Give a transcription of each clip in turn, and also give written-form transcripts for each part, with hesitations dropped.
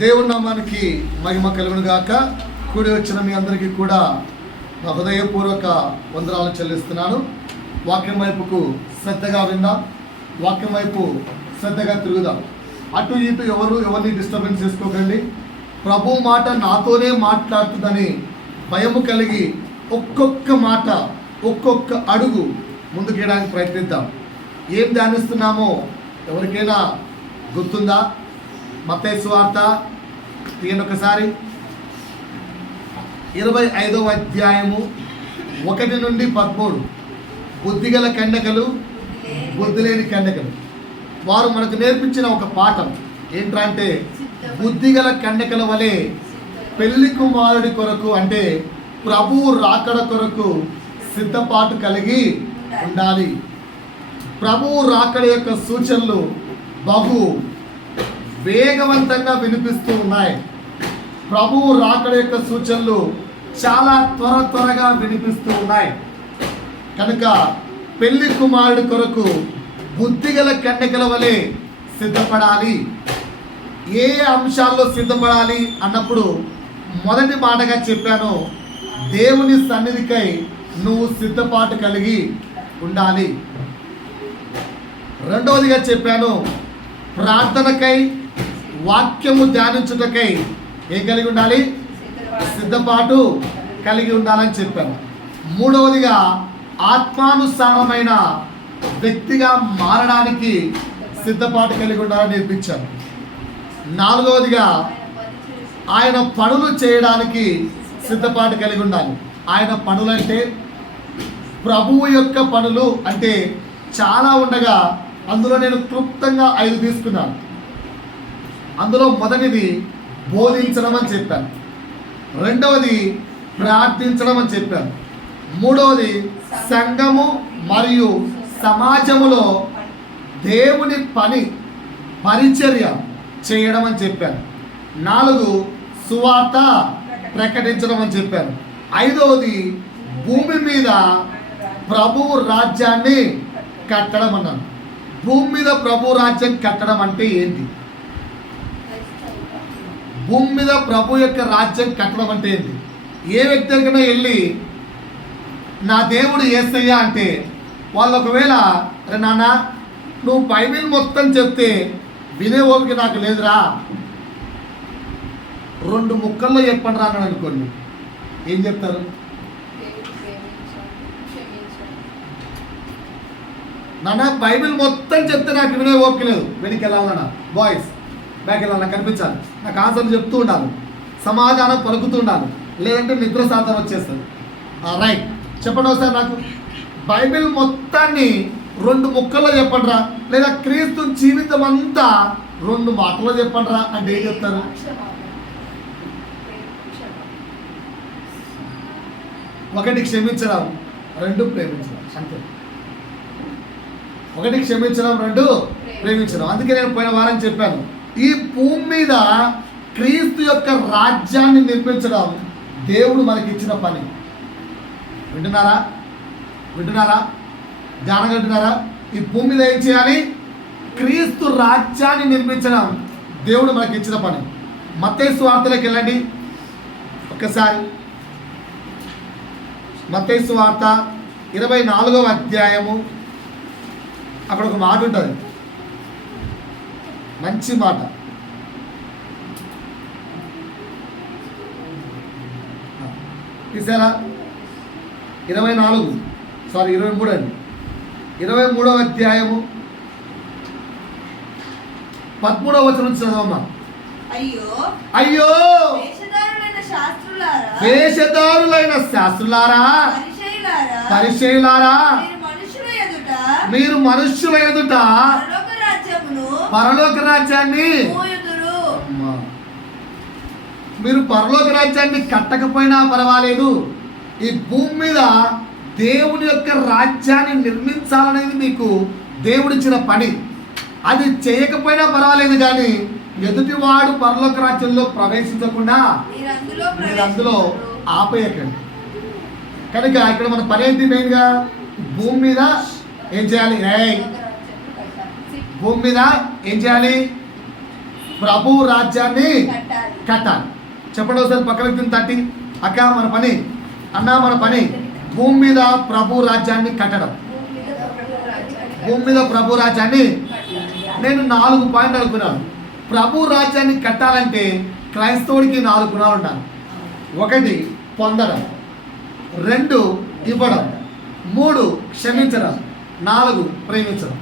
దేవుని నామానికి మహిమ కలుగును గాక. కూడి వచ్చిన మీ అందరికీ కూడా నా హృదయపూర్వక వందనాలు చెల్లిస్తున్నాను. వాక్యం వైపుకు శ్రద్ధగా విందాం, వాక్యం వైపు శ్రద్ధగా తిరుగుదాం. అటు ఇటు ఎవరిని డిస్టర్బెన్స్ చేసుకోకండి. ప్రభు మాట నాతోనే మాట్లాడుతుందని భయము కలిగి ఒక్కొక్క మాట ఒక్కొక్క అడుగు ముందుకేయడానికి ప్రయత్నిద్దాం. ఏం ధ్యానిస్తున్నామో ఎవరికైనా గుర్తుందా? మత్తయి సువార్త తీయండి ఒకసారి. 25వ అధ్యాయము 1 నుండి 13. బుద్ధిగల కన్యకలు, బుద్ధి లేని కన్యకలు. వారు మనకు నేర్పించిన ఒక పాఠం ఏంటంటే, బుద్ధిగల కన్యకల వలె పెళ్లి కుమారుడి కొరకు అంటే ప్రభువు రాకడ కొరకు సిద్ధపాటు కలిగి ఉండాలి. ప్రభువు రాకడ యొక్క సూచనలు బహు వేగవంతంగా వినిపిస్తూ ఉన్నాయి. ప్రభువు రాకడ యొక్క సూచనలు చాలా త్వరగా వినిపిస్తూ ఉన్నాయి. కనుక పెళ్లి కుమారుడి కొరకు బుద్ధిగల కన్యకల వలె సిద్ధపడాలి. ఏ అంశాల్లో సిద్ధపడాలి అన్నప్పుడు మొదటి మాటగా చెప్పాను, దేవుని సన్నిధికై నువ్వు సిద్ధపాటు కలిగి ఉండాలి. రెండవదిగా చెప్పాను, ప్రార్థనకై వాక్యము ధ్యానించుటకై ఏం కలిగి ఉండాలి? సిద్ధపాటు కలిగి ఉండాలని చెప్పాను. మూడవదిగా ఆత్మానుసారమైన వ్యక్తిగా మారడానికి సిద్ధపాటు కలిగి ఉండాలని నేర్పించాను. నాలుగవదిగా ఆయన పనులు చేయడానికి సిద్ధపాటు కలిగి ఉండాలి. ఆయన పనులంటే ప్రభువు యొక్క పనులు అంటే చాలా ఉండగా అందులో నేను క్లుప్తంగా 5 తీసుకున్నాను. అందులో మొదటిది బోధించడం అని చెప్పాను, రెండవది ప్రార్థించడం అని చెప్పాను, మూడవది సంఘము మరియు సమాజములో దేవుని పని పరిచర్య చేయడం అని చెప్పాను, 4 సువార్త ప్రకటించడం అని చెప్పాను, 5వది భూమి మీద ప్రభువు రాజ్యాన్ని కట్టడం అన్నాను. భూమి మీద ప్రభు రాజ్యం కట్టడం అంటే ఏంటి? భూమి మీద ప్రభు యొక్క రాజ్యం కట్టడం అంటే ఏంటి? ఏ వ్యక్తి దగ్గర వెళ్ళి నా దేవుడు యేసయ్య అంటే వాళ్ళు ఒకవేళ అరే నాన్న నువ్వు బైబిల్ మొత్తం చెప్తే వినే ఓపిక నాకు లేదురా, 2 ముక్కల్లో చెప్పండి రా అన్నాడు అనుకోండి, ఏం చెప్తారు? నాన్న బైబిల్ మొత్తం చెప్తే నాకు వినే ఓపిక లేదు, వెనక్కి వెళ్ళాలన్నా బాయ్స్ బ్యాక్ వెళ్ళాలన్నా కనిపించాలి, నాకు ఆన్సర్లు చెప్తూ ఉండాలి, సమాధానం పలుకుతూ ఉండాలి, లేదంటే నిద్ర శాతం వచ్చేస్తుంది. రైట్, చెప్పండి ఒకసారి నాకు బైబిల్ మొత్తాన్ని 2 ముక్కల్లో చెప్పండి రా, లేదా క్రీస్తు జీవితం అంతా 2 మాటల్లో చెప్పండి రా అంటే ఏం చెప్తారు? 1 క్షమించడం, 2 ప్రేమించడం, అంతే. 1 క్షమించడం, 2 ప్రేమించడం. అందుకే నేను పోయిన వారం చెప్పాను, ఈ భూమి మీద క్రీస్తు యొక్క రాజ్యాన్ని నిర్మించడం దేవుడు మనకి ఇచ్చిన పని. వింటున్నారా? ధ్యానం వింటున్నారా? ఈ భూమి మీద ఏం చేయాలి? క్రీస్తు రాజ్యాన్ని నిర్మించడం దేవుడు మనకి ఇచ్చిన పని. మత్తయి సువార్తలోకి వెళ్ళండి ఒక్కసారి. మత్తయి సువార్త 24వ అధ్యాయము. అక్కడ ఒక మాట ఉంటుంది, మంచి మాట. తీసారా? 23 అండి. 23వ అధ్యాయము 13వ వచనం చదవమ్మా. అయ్యో వేషధారులైన శాస్త్రులారా, పరిసయ్యులారా, మీరు మనుష్యుల ఎదుట పరలోక రాజ్యాన్ని, మీరు పరలోక రాజ్యాన్ని కట్టకపోయినా పర్వాలేదు, ఈ భూమి మీద దేవుని యొక్క రాజ్యాన్ని నిర్మించాలనేది మీకు దేవుడిచ్చిన పని. అది చేయకపోయినా పర్వాలేదు, కానీ ఎదుటివాడు పరలోక రాజ్యంలో ప్రవేశించకుండా మీరు అందులో ఆపేయకండి. కనుక ఇక్కడ మన పని ఏంటి? మెయిన్గా భూమి మీద ఏం చేయాలి? భూమి మీద ఏం చేయాలి? ప్రభు రాజ్యాన్ని కట్టాలి. చెప్పండి ఒకసారి పక్క వ్యక్తిని తట్టి, అక్క మన పని, అన్న మన పని భూమి మీద ప్రభు రాజ్యాన్ని కట్టడం. భూమి మీద ప్రభు రాజ్యాన్ని. నేను 4 పాయింట్లు అనుకున్నాను. ప్రభు రాజ్యాన్ని కట్టాలంటే క్రైస్తవుడికి 4 గుణాలు ఉండాలి. 1 పొందడం, 2 ఇవ్వడం, 3 క్షమించడం, 4 ప్రేమించడం.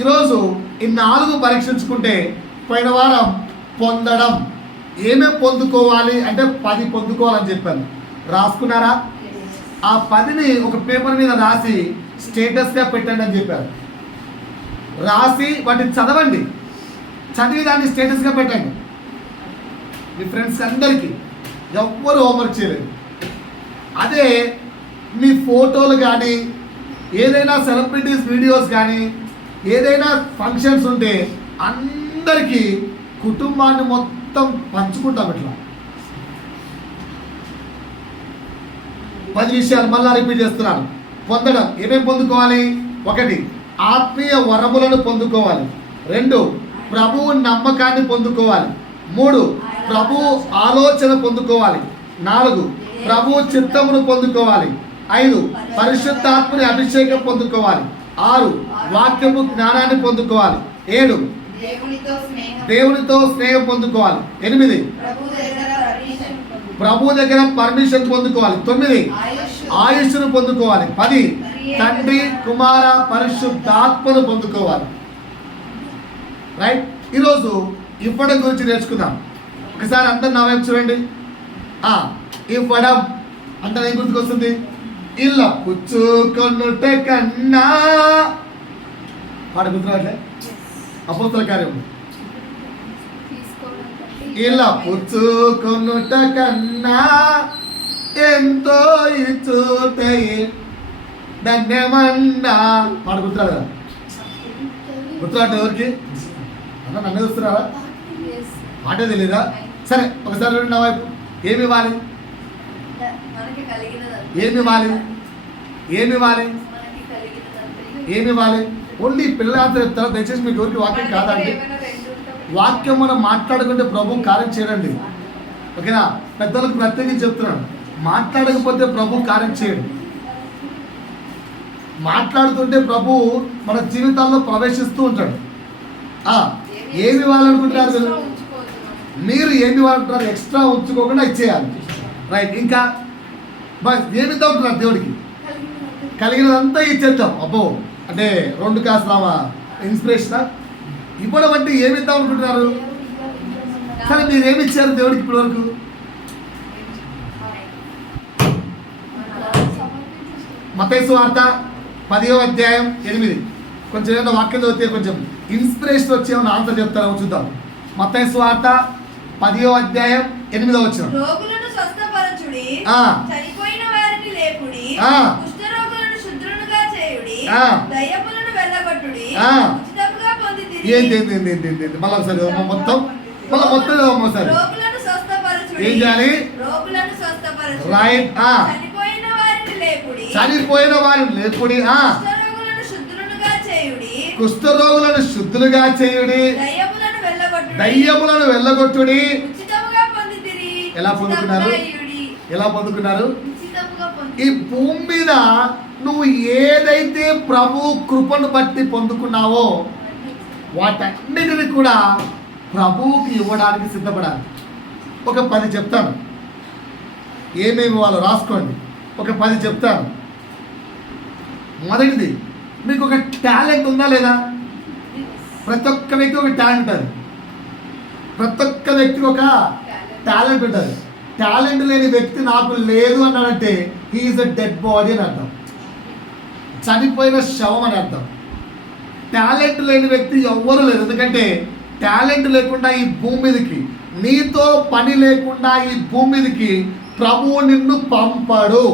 ఈరోజు ఈ 4 పరీక్షించుకుంటే పోయిన వారం పొందడం ఏమేమి పొందుకోవాలి అంటే 10 పొందుకోవాలని చెప్పాను. రాసుకున్నారా? ఆ 10ని ఒక పేపర్ మీద రాసి స్టేటస్గా పెట్టండి అని చెప్పారు. రాసి వాటిని చదవండి, చదివి దాన్ని స్టేటస్గా పెట్టండి. మీ ఫ్రెండ్స్ అందరికీ ఎవ్వరు హోంవర్క్ చేయలేదు. అదే మీ ఫోటోలు కానీ ఏదైనా సెలబ్రిటీస్ వీడియోస్ కానీ ఏదైనా ఫంక్షన్స్ ఉంటే అందరికీ కుటుంబాన్ని మొత్తం పంచుకుంటాం. ఇట్లా 10 విషయాలు మళ్ళా రిపీట్ చేస్తున్నాను. పొందడం ఏమేమి పొందుకోవాలి? 1 ఆత్మీయ వరములను పొందుకోవాలి. 2 ప్రభువు నమ్మకాన్ని పొందుకోవాలి. 3 ప్రభు ఆలోచన పొందుకోవాలి. 4 ప్రభు చిత్తమును పొందుకోవాలి. 5 పరిశుద్ధాత్మని అభిషేకం పొందుకోవాలి. 6 వాక్యము జ్ఞానాన్ని పొందుకోవాలి. 7 దేవునితో స్నేహం పొందుకోవాలి. 8 ప్రభు దగ్గర పర్మిషన్ పొందుకోవాలి. 9 ఆయుష్ను పొందుకోవాలి. 10 తండ్రి కుమార పరిశుద్ధాత్మను పొందుకోవాలి. రైట్. ఈరోజు ఇవ్వడం గురించి నేర్చుకుందాం. ఒకసారి అందరు నా వైపు చూడండి. ఇవ్వడం అంటే ఏం గుర్తుకొస్తుంది? ఇల్ల పుచ్చుకొనుట కన్నా, పాట గుర్తురాట్లే? అపోస్తల కార్యం. ఇలా పుచ్చుకొనుట కన్నా ఎంతో ఇచ్చుటే ధన్యమన్నా, పాట గుర్తురాడు కదా? గుర్తురాట్లేదు ఎవరికి? అన్న నన్ను చూస్తున్నారా? పాటే తెలీదా? సరే ఒకసారి నా వైపు. ఏమి ఇవ్వాలి? ఏమి ఇవ్వాలి? ఏమి ఇవ్వాలి? ఏమి ఇవ్వాలి? ఓన్లీ పిల్లలు ఆన్సర్ చెప్తారా? దయచేసి మీకు ఎవరికి వాక్యం కాదండి. వాక్యం మనం మాట్లాడుకుంటే ప్రభు కార్యం చేయడండి. ఓకేనా? పెద్దలకు ప్రత్యేకించి చెప్తున్నాను, మాట్లాడకపోతే ప్రభు కార్యం చేయడు. మాట్లాడుతుంటే ప్రభు మన జీవితాల్లో ప్రవేశిస్తూ ఉంటాడు. ఏమి ఇవ్వాలనుకుంటున్నారు మీరు? ఏమి ఇవ్వాలనుకుంటున్నారు? ఎక్స్ట్రా ఉంచుకోకుండా ఇచ్చేయాలి. రైట్. ఇంకా ఏమి ఇద్దాం ఉంటున్నారు? దేవుడికి కలిగినదంతా ఇచ్చేద్దాం. అబ్బో అంటే 2 కాసులామా ఇన్స్పిరేషనా? ఇవ్వడం అంటే ఏమి ఇద్దాం అనుకుంటున్నారు? కానీ మీరు ఏమి ఇచ్చారు దేవుడికి ఇప్పటి వరకు? మత్తయి సువార్త 10వ అధ్యాయం 8. కొంచెం ఏదైనా వాక్యం చదివితే కొంచెం ఇన్స్పిరేషన్ వచ్చి ఏమైనా ఆన్సర్ చెప్తారో చూద్దాం. మత్తయి సువార్త 10వ అధ్యాయం 8వ వచనం. రోగులను స్వస్థపరచుడి, చనిపోయిన వారిని లేపుడి, కుష్ఠరోగులను శుద్ధులుగా చేయుడి, దయ్యములను వెళ్ళగొట్టుడి, ఉచితముగా పొందితిరి. ఏంటి మళ్ళీ ఒకసారి మొత్తం ఒకసారి. రోగులను స్వస్థపరచుడి. ఏం చేయాలి? రోగులను స్వస్థపరచుడి. రైట్. చనిపోయిన వారిని లేపుడి, చనిపోయిన వారిని లేపుడి, కుష్ఠరోగులను శుద్ధులుగా చేయుడి, కుష్ఠరోగులను శుద్ధులుగా చేయుడి, దయ్యములను వెళ్ళగొట్టుడి. ఉచితముగా పొందితిరి. ఎలా పొందుకున్నారు? ఎలా పొందుకున్నారు? ఈ భూమి మీద నువ్వు ఏదైతే ప్రభు కృపను బట్టి పొందుకున్నావో వాటన్నిటిని కూడా ప్రభువుకి ఇవ్వడానికి సిద్ధపడాలి. ఒక 10 చెప్తాను, ఏమేమి వాళ్ళు రాసుకోండి. ఒక 10 చెప్తాను. మొదటిది, మీకు ఒక టాలెంట్ ఉందా లేదా? ప్రతి ఒక్క వ్యక్తి ఒక టాలెంట్ ఉంటుంది. ప్రతి ఒక్క వ్యక్తికి ఒక టాలెంట్ ఉంటుంది. టాలెంట్ లేని వ్యక్తి నాకు లేదు అన్నాడంటే హీఈస్ ఎ డెడ్ బాడీ అని అర్థం, చనిపోయిన శవం అని అర్థం. టాలెంట్ లేని వ్యక్తి ఎవ్వరూ లేరు. ఎందుకంటే టాలెంట్ లేకుండా ఈ భూమి మీదకి, నీతో పని లేకుండా ఈ భూమి మీదకి ప్రభువు నిన్ను పంపడు.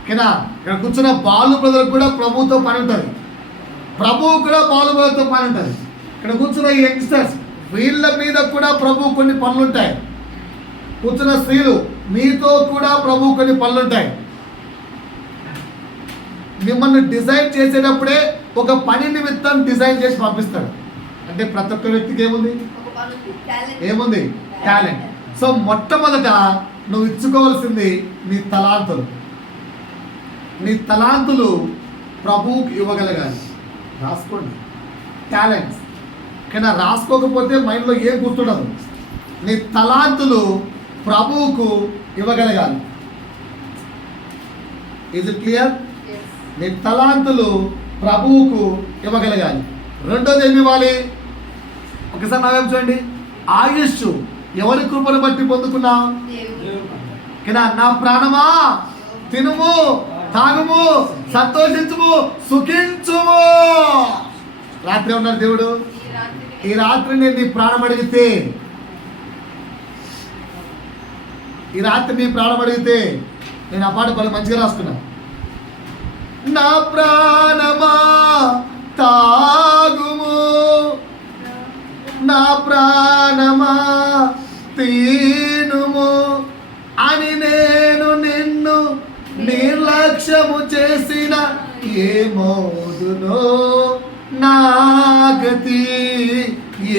ఓకేనా? ఇక్కడ కూర్చున్న బాలు బ్రదర్కి కూడా ప్రభువుతో పని ఉంటుంది. ప్రభువు కూడా బాలు బ్రదర్తో పని ఉంటుంది. ఇక్కడ కూర్చున్న ఈ యంగ్స్టర్స్ వీళ్ళ మీద కూడా ప్రభు కొన్ని పనులు ఉంటాయి. కూర్చున్న స్త్రీలు మీతో కూడా ప్రభు కొన్ని పనులు ఉంటాయి. మిమ్మల్ని డిజైన్ చేసేటప్పుడే ఒక పని నిమిత్తం డిజైన్ చేసి పంపిస్తాడు. అంటే ప్రతి ఒక్క వ్యక్తికి ఏముంది? ఒక పని ఉంది. టాలెంట్. ఏముంది? టాలెంట్. సో మొట్టమొదట నువ్వు ఇచ్చుకోవాల్సింది నీ తలాంతులు. నీ తలాంతులు ప్రభువుకి ఇవ్వగలగాలి. రాసుకోండి, టాలెంట్స్. కానీ రాసుకోకపోతే మైండ్లో ఏం గుర్తుండదు. నీ తలాంతులు ప్రభువుకు ఇవ్వగలగాలి. ఇది క్లియర్? Yes. నీ తలాంతులు ప్రభువుకు ఇవ్వగలగాలి. రెండోది ఏమి ఇవ్వాలి? ఒకసారి నా వైపు చూడండి. ఆయుష్ ఎవరి కృపను బట్టి పొందుకున్నావు? దేవుడు. కదా, నా ప్రాణమా తినుము, తాగుము, సంతోషించుము, సుఖించుము. రాత్రి ఉన్నాడు దేవుడు. ఈ రాత్రి నేను నీ ప్రాణం అడిగితే, ఈ రాత్రి నీ ప్రాణం అడిగితే, నేను ఆ పాట పలు మంచిగా రాసుకున్నా. నా ప్రాణమా తాగుము, నా ప్రాణమా తీనుము అని నేను నిన్ను నిర్లక్ష్యము చేసిన ఏమౌదునో నా గతి,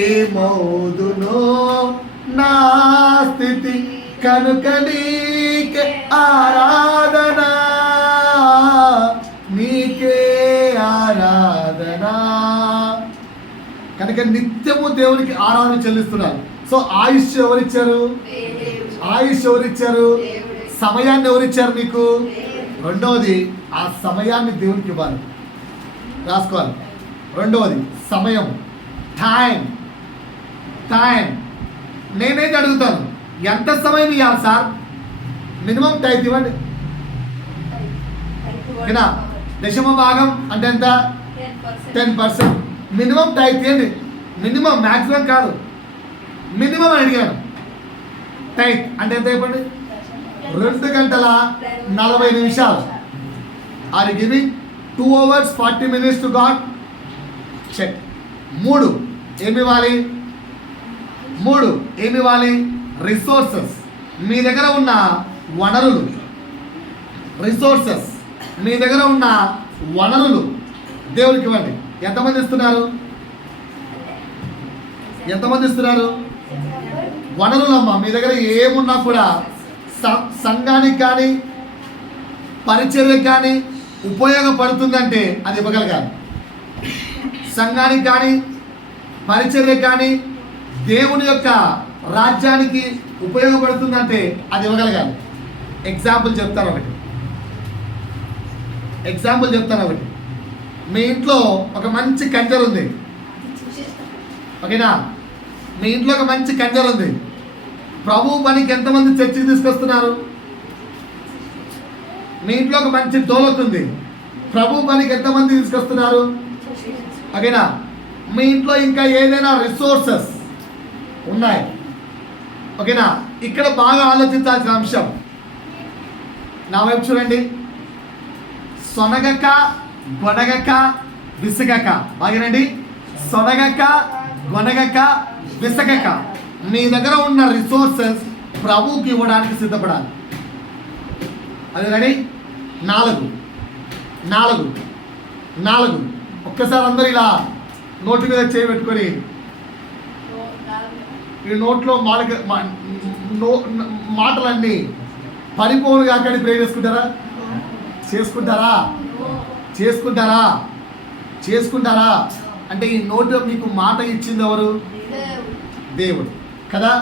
ఏమౌదునో నా స్థితి, కనుక నీకే ఆరాధన, నీకే ఆరాధన. కనుక నిత్యము దేవునికి ఆరాధన చెల్లిస్తున్నారు. సో ఆయుష్ ఎవరిచ్చారు? దేవుడు. ఆయుష్ ఎవరిచ్చారు? దేవుడే. సమయాన్ని ఎవరిచ్చారు నీకు? దేవుడే. రెండవది ఆ సమయాన్ని దేవునికి ఇవ్వాలి. రాసుకోవాలి. రెండవది సమయం, టైం. టైం నేనైతే అడుగుతాను, ఎంత సమయం ఇవ్వాలి సార్? మినిమం టైం ఇవ్వండి. ఓకేనా? దశమ భాగం అంటే ఎంత? 10%. 10%. మినిమం టైం ఇవ్వండి. మినిమం, మ్యాక్సిమం కాదు, మినిమం అని అడిగాను. టైం అంటే ఎంత చెప్పండి? 2 గంటల 40 నిమిషాలు. Are giving 2 hours 40 minutes to God? Check. 3 ఏమి ఇవ్వాలి? 3 ఏమి ఇవ్వాలి? రిసోర్సెస్. మీ దగ్గర ఉన్న వనరులు, రిసోర్సెస్, మీ దగ్గర ఉన్న వనరులు దేవునికి ఇవ్వండి. ఎంతమంది ఇస్తున్నారు? ఎంతమంది ఇస్తున్నారు? వనరులమ్మా, మీ దగ్గర ఏమున్నా కూడా సంఘానికి కానీ పరిచర్యకు కానీ ఉపయోగపడుతుందంటే అది ఇవ్వగలగాలి. సంఘానికి కానీ పరిచర్యకు కానీ దేవుని యొక్క రాజ్యానికి ఉపయోగపడుతుందంటే అది ఇవ్వగలగాలి. ఎగ్జాంపుల్ చెప్తాను ఒకటి. మీ ఇంట్లో ఒక మంచి కంజర్ ఉంది. ఓకేనా? మీ ఇంట్లో ఒక మంచి కంజర్ ఉంది. ప్రభు పనికి ఎంతమంది చర్చికి తీసుకొస్తున్నారు? మీ ఇంట్లో ఒక మంచి డోలక్ ఉంది. ప్రభు పనికి ఎంతమంది తీసుకొస్తున్నారు? ఓకేనా? మీ ఇంట్లో ఇంకా ఏదైనా రిసోర్సెస్ ఉన్నాయి. ఓకేనా? ఇక్కడ బాగా ఆలోచించాల్సిన అంశం, నా వైపు చూడండి. సొనగక, గొనగక, విసగక. బాగానండి. సొనగక, గొనగక, విసగక. మీ దగ్గర ఉన్న రిసోర్సెస్ ప్రభువుకి ఇవ్వడానికి సిద్ధపడాలి. అది రెడీ? 4 ఒక్కసారి అందరూ ఇలా నోటి మీద చేయి పెట్టుకొని ఈ నోట్లో మాటలన్నీ పరిపూర్ణంగా అక్కడికి ప్రే చేసుకుంటారా? అంటే ఈ నోట్లో మీకు మాట ఇచ్చింది ఎవరు? దేవుడు కదా.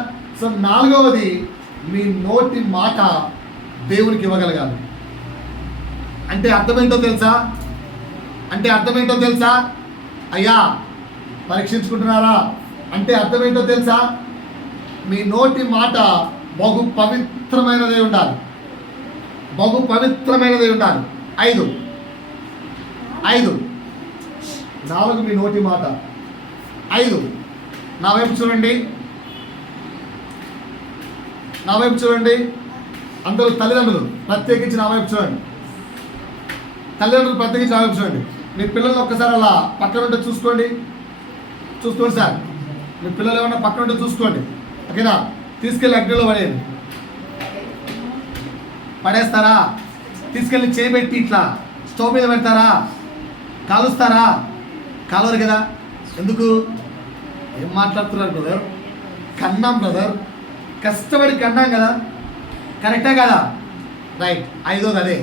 సో 4వది, మీ నోటి మాట దేవునికి ఇవ్వగలగాలి. అంటే అర్థమేంటో తెలుసా? అయ్యా పరీక్షించుకుంటున్నారా? అంటే అర్థమేంటో తెలుసా? మీ నోటి మాట బహు పవిత్రమైనదే ఉండాలి. 5 4 మీ నోటి మాట. 5 నా వైపు చూడండి. అందరూ తల్లిదండ్రులు ప్రత్యేకించి నా వైపు చూడండి. మీ పిల్లలు ఒక్కసారి అలా పక్కన ఉంటే చూసుకోండి సార్. మీ పిల్లలు ఏమన్నా పక్కన ఉంటే చూసుకోండి. ఓకేనా? తీసుకెళ్ళి అగ్నిలో పడేస్తారా? తీసుకెళ్ళి చేయబెట్టి ఇట్లా స్టవ్ మీద పెడతారా? కాలుస్తారా? కాలవరు కదా. ఎందుకు? ఏం మాట్లాడుతున్నారు బ్రదర్? కన్నాం బ్రదర్, కష్టపడి కన్నాం కదా, కరెక్టే కదా? రైట్. ఐదోది అదే,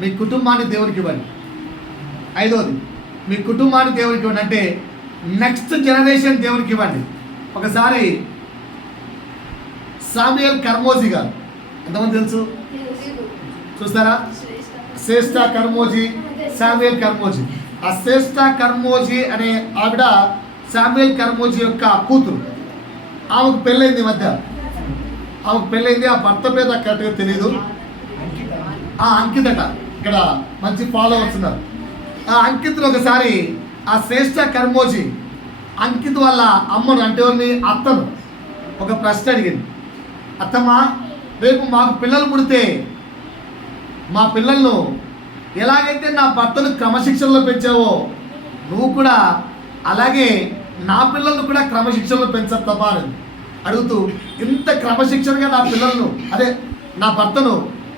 మీ కుటుంబాన్ని దేవునికి ఇవ్వండి. ఐదోది, మీ కుటుంబాన్ని దేవునికి ఇవ్వండి అంటే నెక్స్ట్ జనరేషన్ దేవునికి ఇవ్వండి. ఒకసారి సామ్యుయల్ కర్మోజీ గారు, ఎంతమంది తెలుసు? చూస్తారా? శ్రేష్ఠ కర్మోజీ, సామ్యుయల్ కర్మోజీ. ఆ శ్రేష్ఠ కర్మోజీ అనే ఆవిడ సామ్యుయల్ కర్మోజీ యొక్క కూతురు. ఆమెకు పెళ్ళైంది ఈ మధ్య, ఆమెకు పెళ్ళైంది. ఆ భర్త పేరు నాకు కరెక్ట్గా తెలియదు. అంకితట, ఇక్కడ మంచి ఫాలోవర్స్ ఉన్నారు. ఆ అంకిత్ను ఒకసారి ఆ శ్రేష్ఠ కర్మోజీ అంకిత్ వాళ్ళ అమ్మను అంటే వాళ్ళని అత్తను ఒక ప్రశ్న అడిగింది. అత్తమ్మా, రేపు మాకు పిల్లలు పుడితే మా పిల్లలను ఎలాగైతే నా భర్తను క్రమశిక్షణలో పెంచావో నువ్వు కూడా అలాగే నా పిల్లలను కూడా క్రమశిక్షణలో పెంచత్తమ్మా అని అడుగుతూ, ఇంత క్రమశిక్షణగా నా పిల్లలను అదే నా భర్తను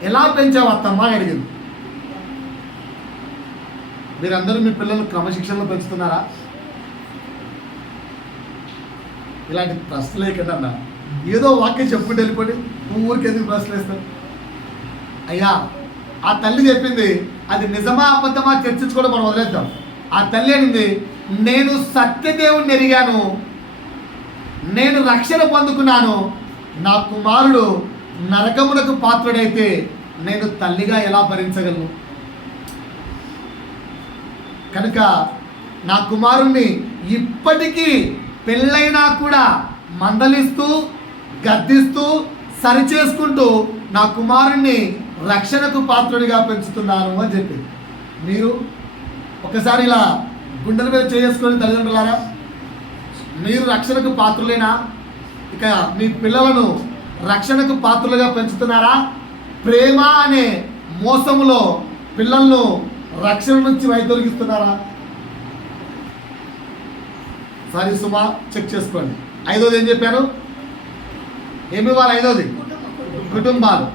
ఎలా పెంచావు అత్తమ్మా అని అడిగింది. మీరందరూ మీ పిల్లలను క్రమశిక్షణలో పెంచుతున్నారా? ఇలాంటి ప్రశ్నలు లేకుండా ఏదో వాక్యం చెప్పుకుంటూ వెళ్ళిపోండి. ఊరికి ఎందుకు ప్రశ్నలు వేస్తారు? అయ్యా, ఆ తల్లి చెప్పింది అది నిజమా అబద్ధమా చర్చించుకోవడం మనం వదిలేద్దాం. ఆ తల్లి అనింది, నేను సత్యదేవుణ్ణి ఎరిగాను, నేను రక్షణ పొందుకున్నాను, నా కుమారుడు నరకమునకు పాత్రుడైతే నేను తల్లిగా ఎలా భరించగలను? కనుక నా కుమారుణ్ణి ఇప్పటికీ పెళ్ళైనా కూడా మందలిస్తూ గద్దిస్తూ సరిచేసుకుంటూ నా కుమారుణ్ణి రక్షణకు పాత్రుడిగా పెంచుతున్నాను అని చెప్పి, మీరు ఒకసారి ఇలా గుండెల మీద చేసుకొని తల్లిదండ్రులారా, మీరు రక్షణకు పాత్రులేనా? ఇక మీ పిల్లలను రక్షణకు పాత్రులుగా పెంచుతున్నారా? ప్రేమ అనే మోసములో పిల్లలను రక్షణ నుంచి వైదొలిగిస్తున్నారా? సారీ సుమా, చెక్ చేసుకోండి. ఐదోది ఏం చెప్పారు? ఏమి ఇవ్వాలి? ఐదోది కుటుంబాలు.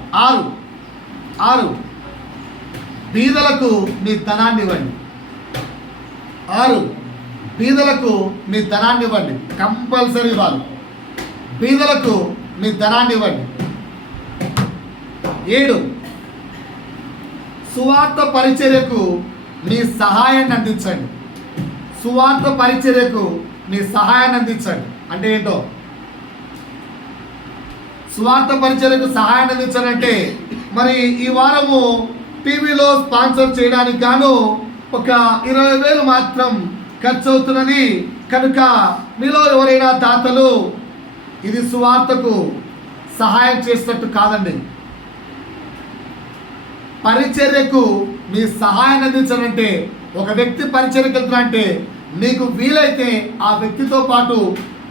ఆరు బీదలకు మీ ధనాన్ని ఇవ్వండి. 6 బీదలకు మీ ధనాన్ని ఇవ్వండి. కంపల్సరీ ఇవ్వాలి. బీదలకు మీ ధనాన్ని ఇవ్వండి. 7 సువార్త పరిచర్యకు మీ సహాయాన్ని అందించండి. సువార్త పరిచర్యకు మీ సహాయాన్ని అందించండి అంటే ఏంటో? సువార్త పరిచర్యకు సహాయాన్ని అందించాలంటే మరి ఈ వారము టీవీలో స్పాన్సర్ చేయడానికి గాను ఒక 20,000 మాత్రం ఖర్చు అవుతున్నది. కనుక మీలో ఎవరైనా దాతలు ఇది సువార్తకు సహాయం చేసినట్టు కాదండి. పరిచర్యకు మీ సహాయాన్ని అందించాలంటే ఒక వ్యక్తి పరిచర్యకు వెళ్తున్నా మీకు వీలైతే ఆ వ్యక్తితో పాటు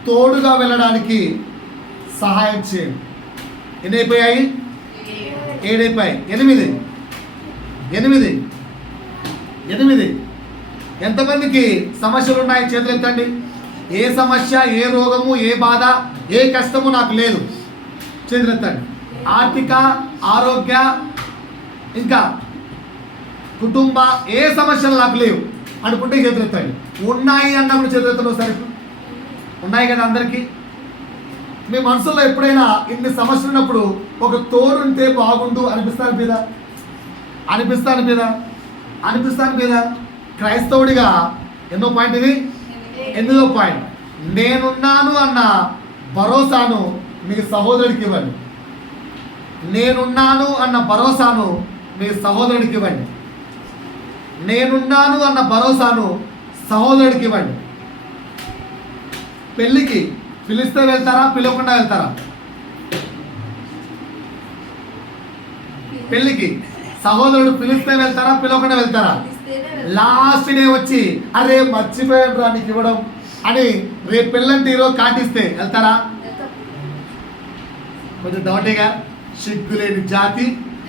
తోడుగా వెళ్ళడానికి సహాయం చేయండి. ఎన్ని అయిపోయాయి? 7 అయిపోయాయి. 8 ఎంతమందికి సమస్యలు ఉన్నాయి? చేతులు ఎత్తండి. ఏ సమస్య, ఏ రోగము, ఏ బాధ, ఏ కష్టము నాకు లేదు. చేతులు ఎత్తండి. ఆర్థిక, ఆరోగ్య, ఇంకా కుటుంబ ఏ సమస్యలు నాకు లేవు అనుకుంటే చేతులు ఎత్తండి. ఉన్నాయి అన్నప్పుడు చేతులు ఎత్తండి ఒకసారి. ఉన్నాయి కదా అందరికీ? మీ మనసులో ఎప్పుడైనా ఇన్ని సమస్యలు ఉన్నప్పుడు ఒక తోడుంటే బాగుండు అనిపిస్తాను మీద క్రైస్తవుడిగా ఎన్నో పాయింట్ ఇది? 8వ పాయింట్. నేనున్నాను అన్న భరోసాను మీ సహోదరుడికి ఇవ్వండి. నేనున్నాను అన్న భరోసాను మీ సహోదరుడికి ఇవ్వండి. నేనున్నాను అన్న భరోసాను సహోదరుడికి ఇవ్వండి. పెళ్ళికి పిలిస్తే వెళ్తారా? పిలవకుండా వెళ్తారా? పెళ్ళికి సహోదరుడు పిలిస్తే వెళ్తారా? పిలవకుండా వెళ్తారా? లాస్ట్ డే వచ్చి అరే మర్చిపోయాను రా నీకు ఇవ్వడం అని రేపు పెళ్ళంటే ఈరోజు కాటిస్తే వెళ్తారా? కొంచెం డౌటేగా. సిగ్గులేని జాతి,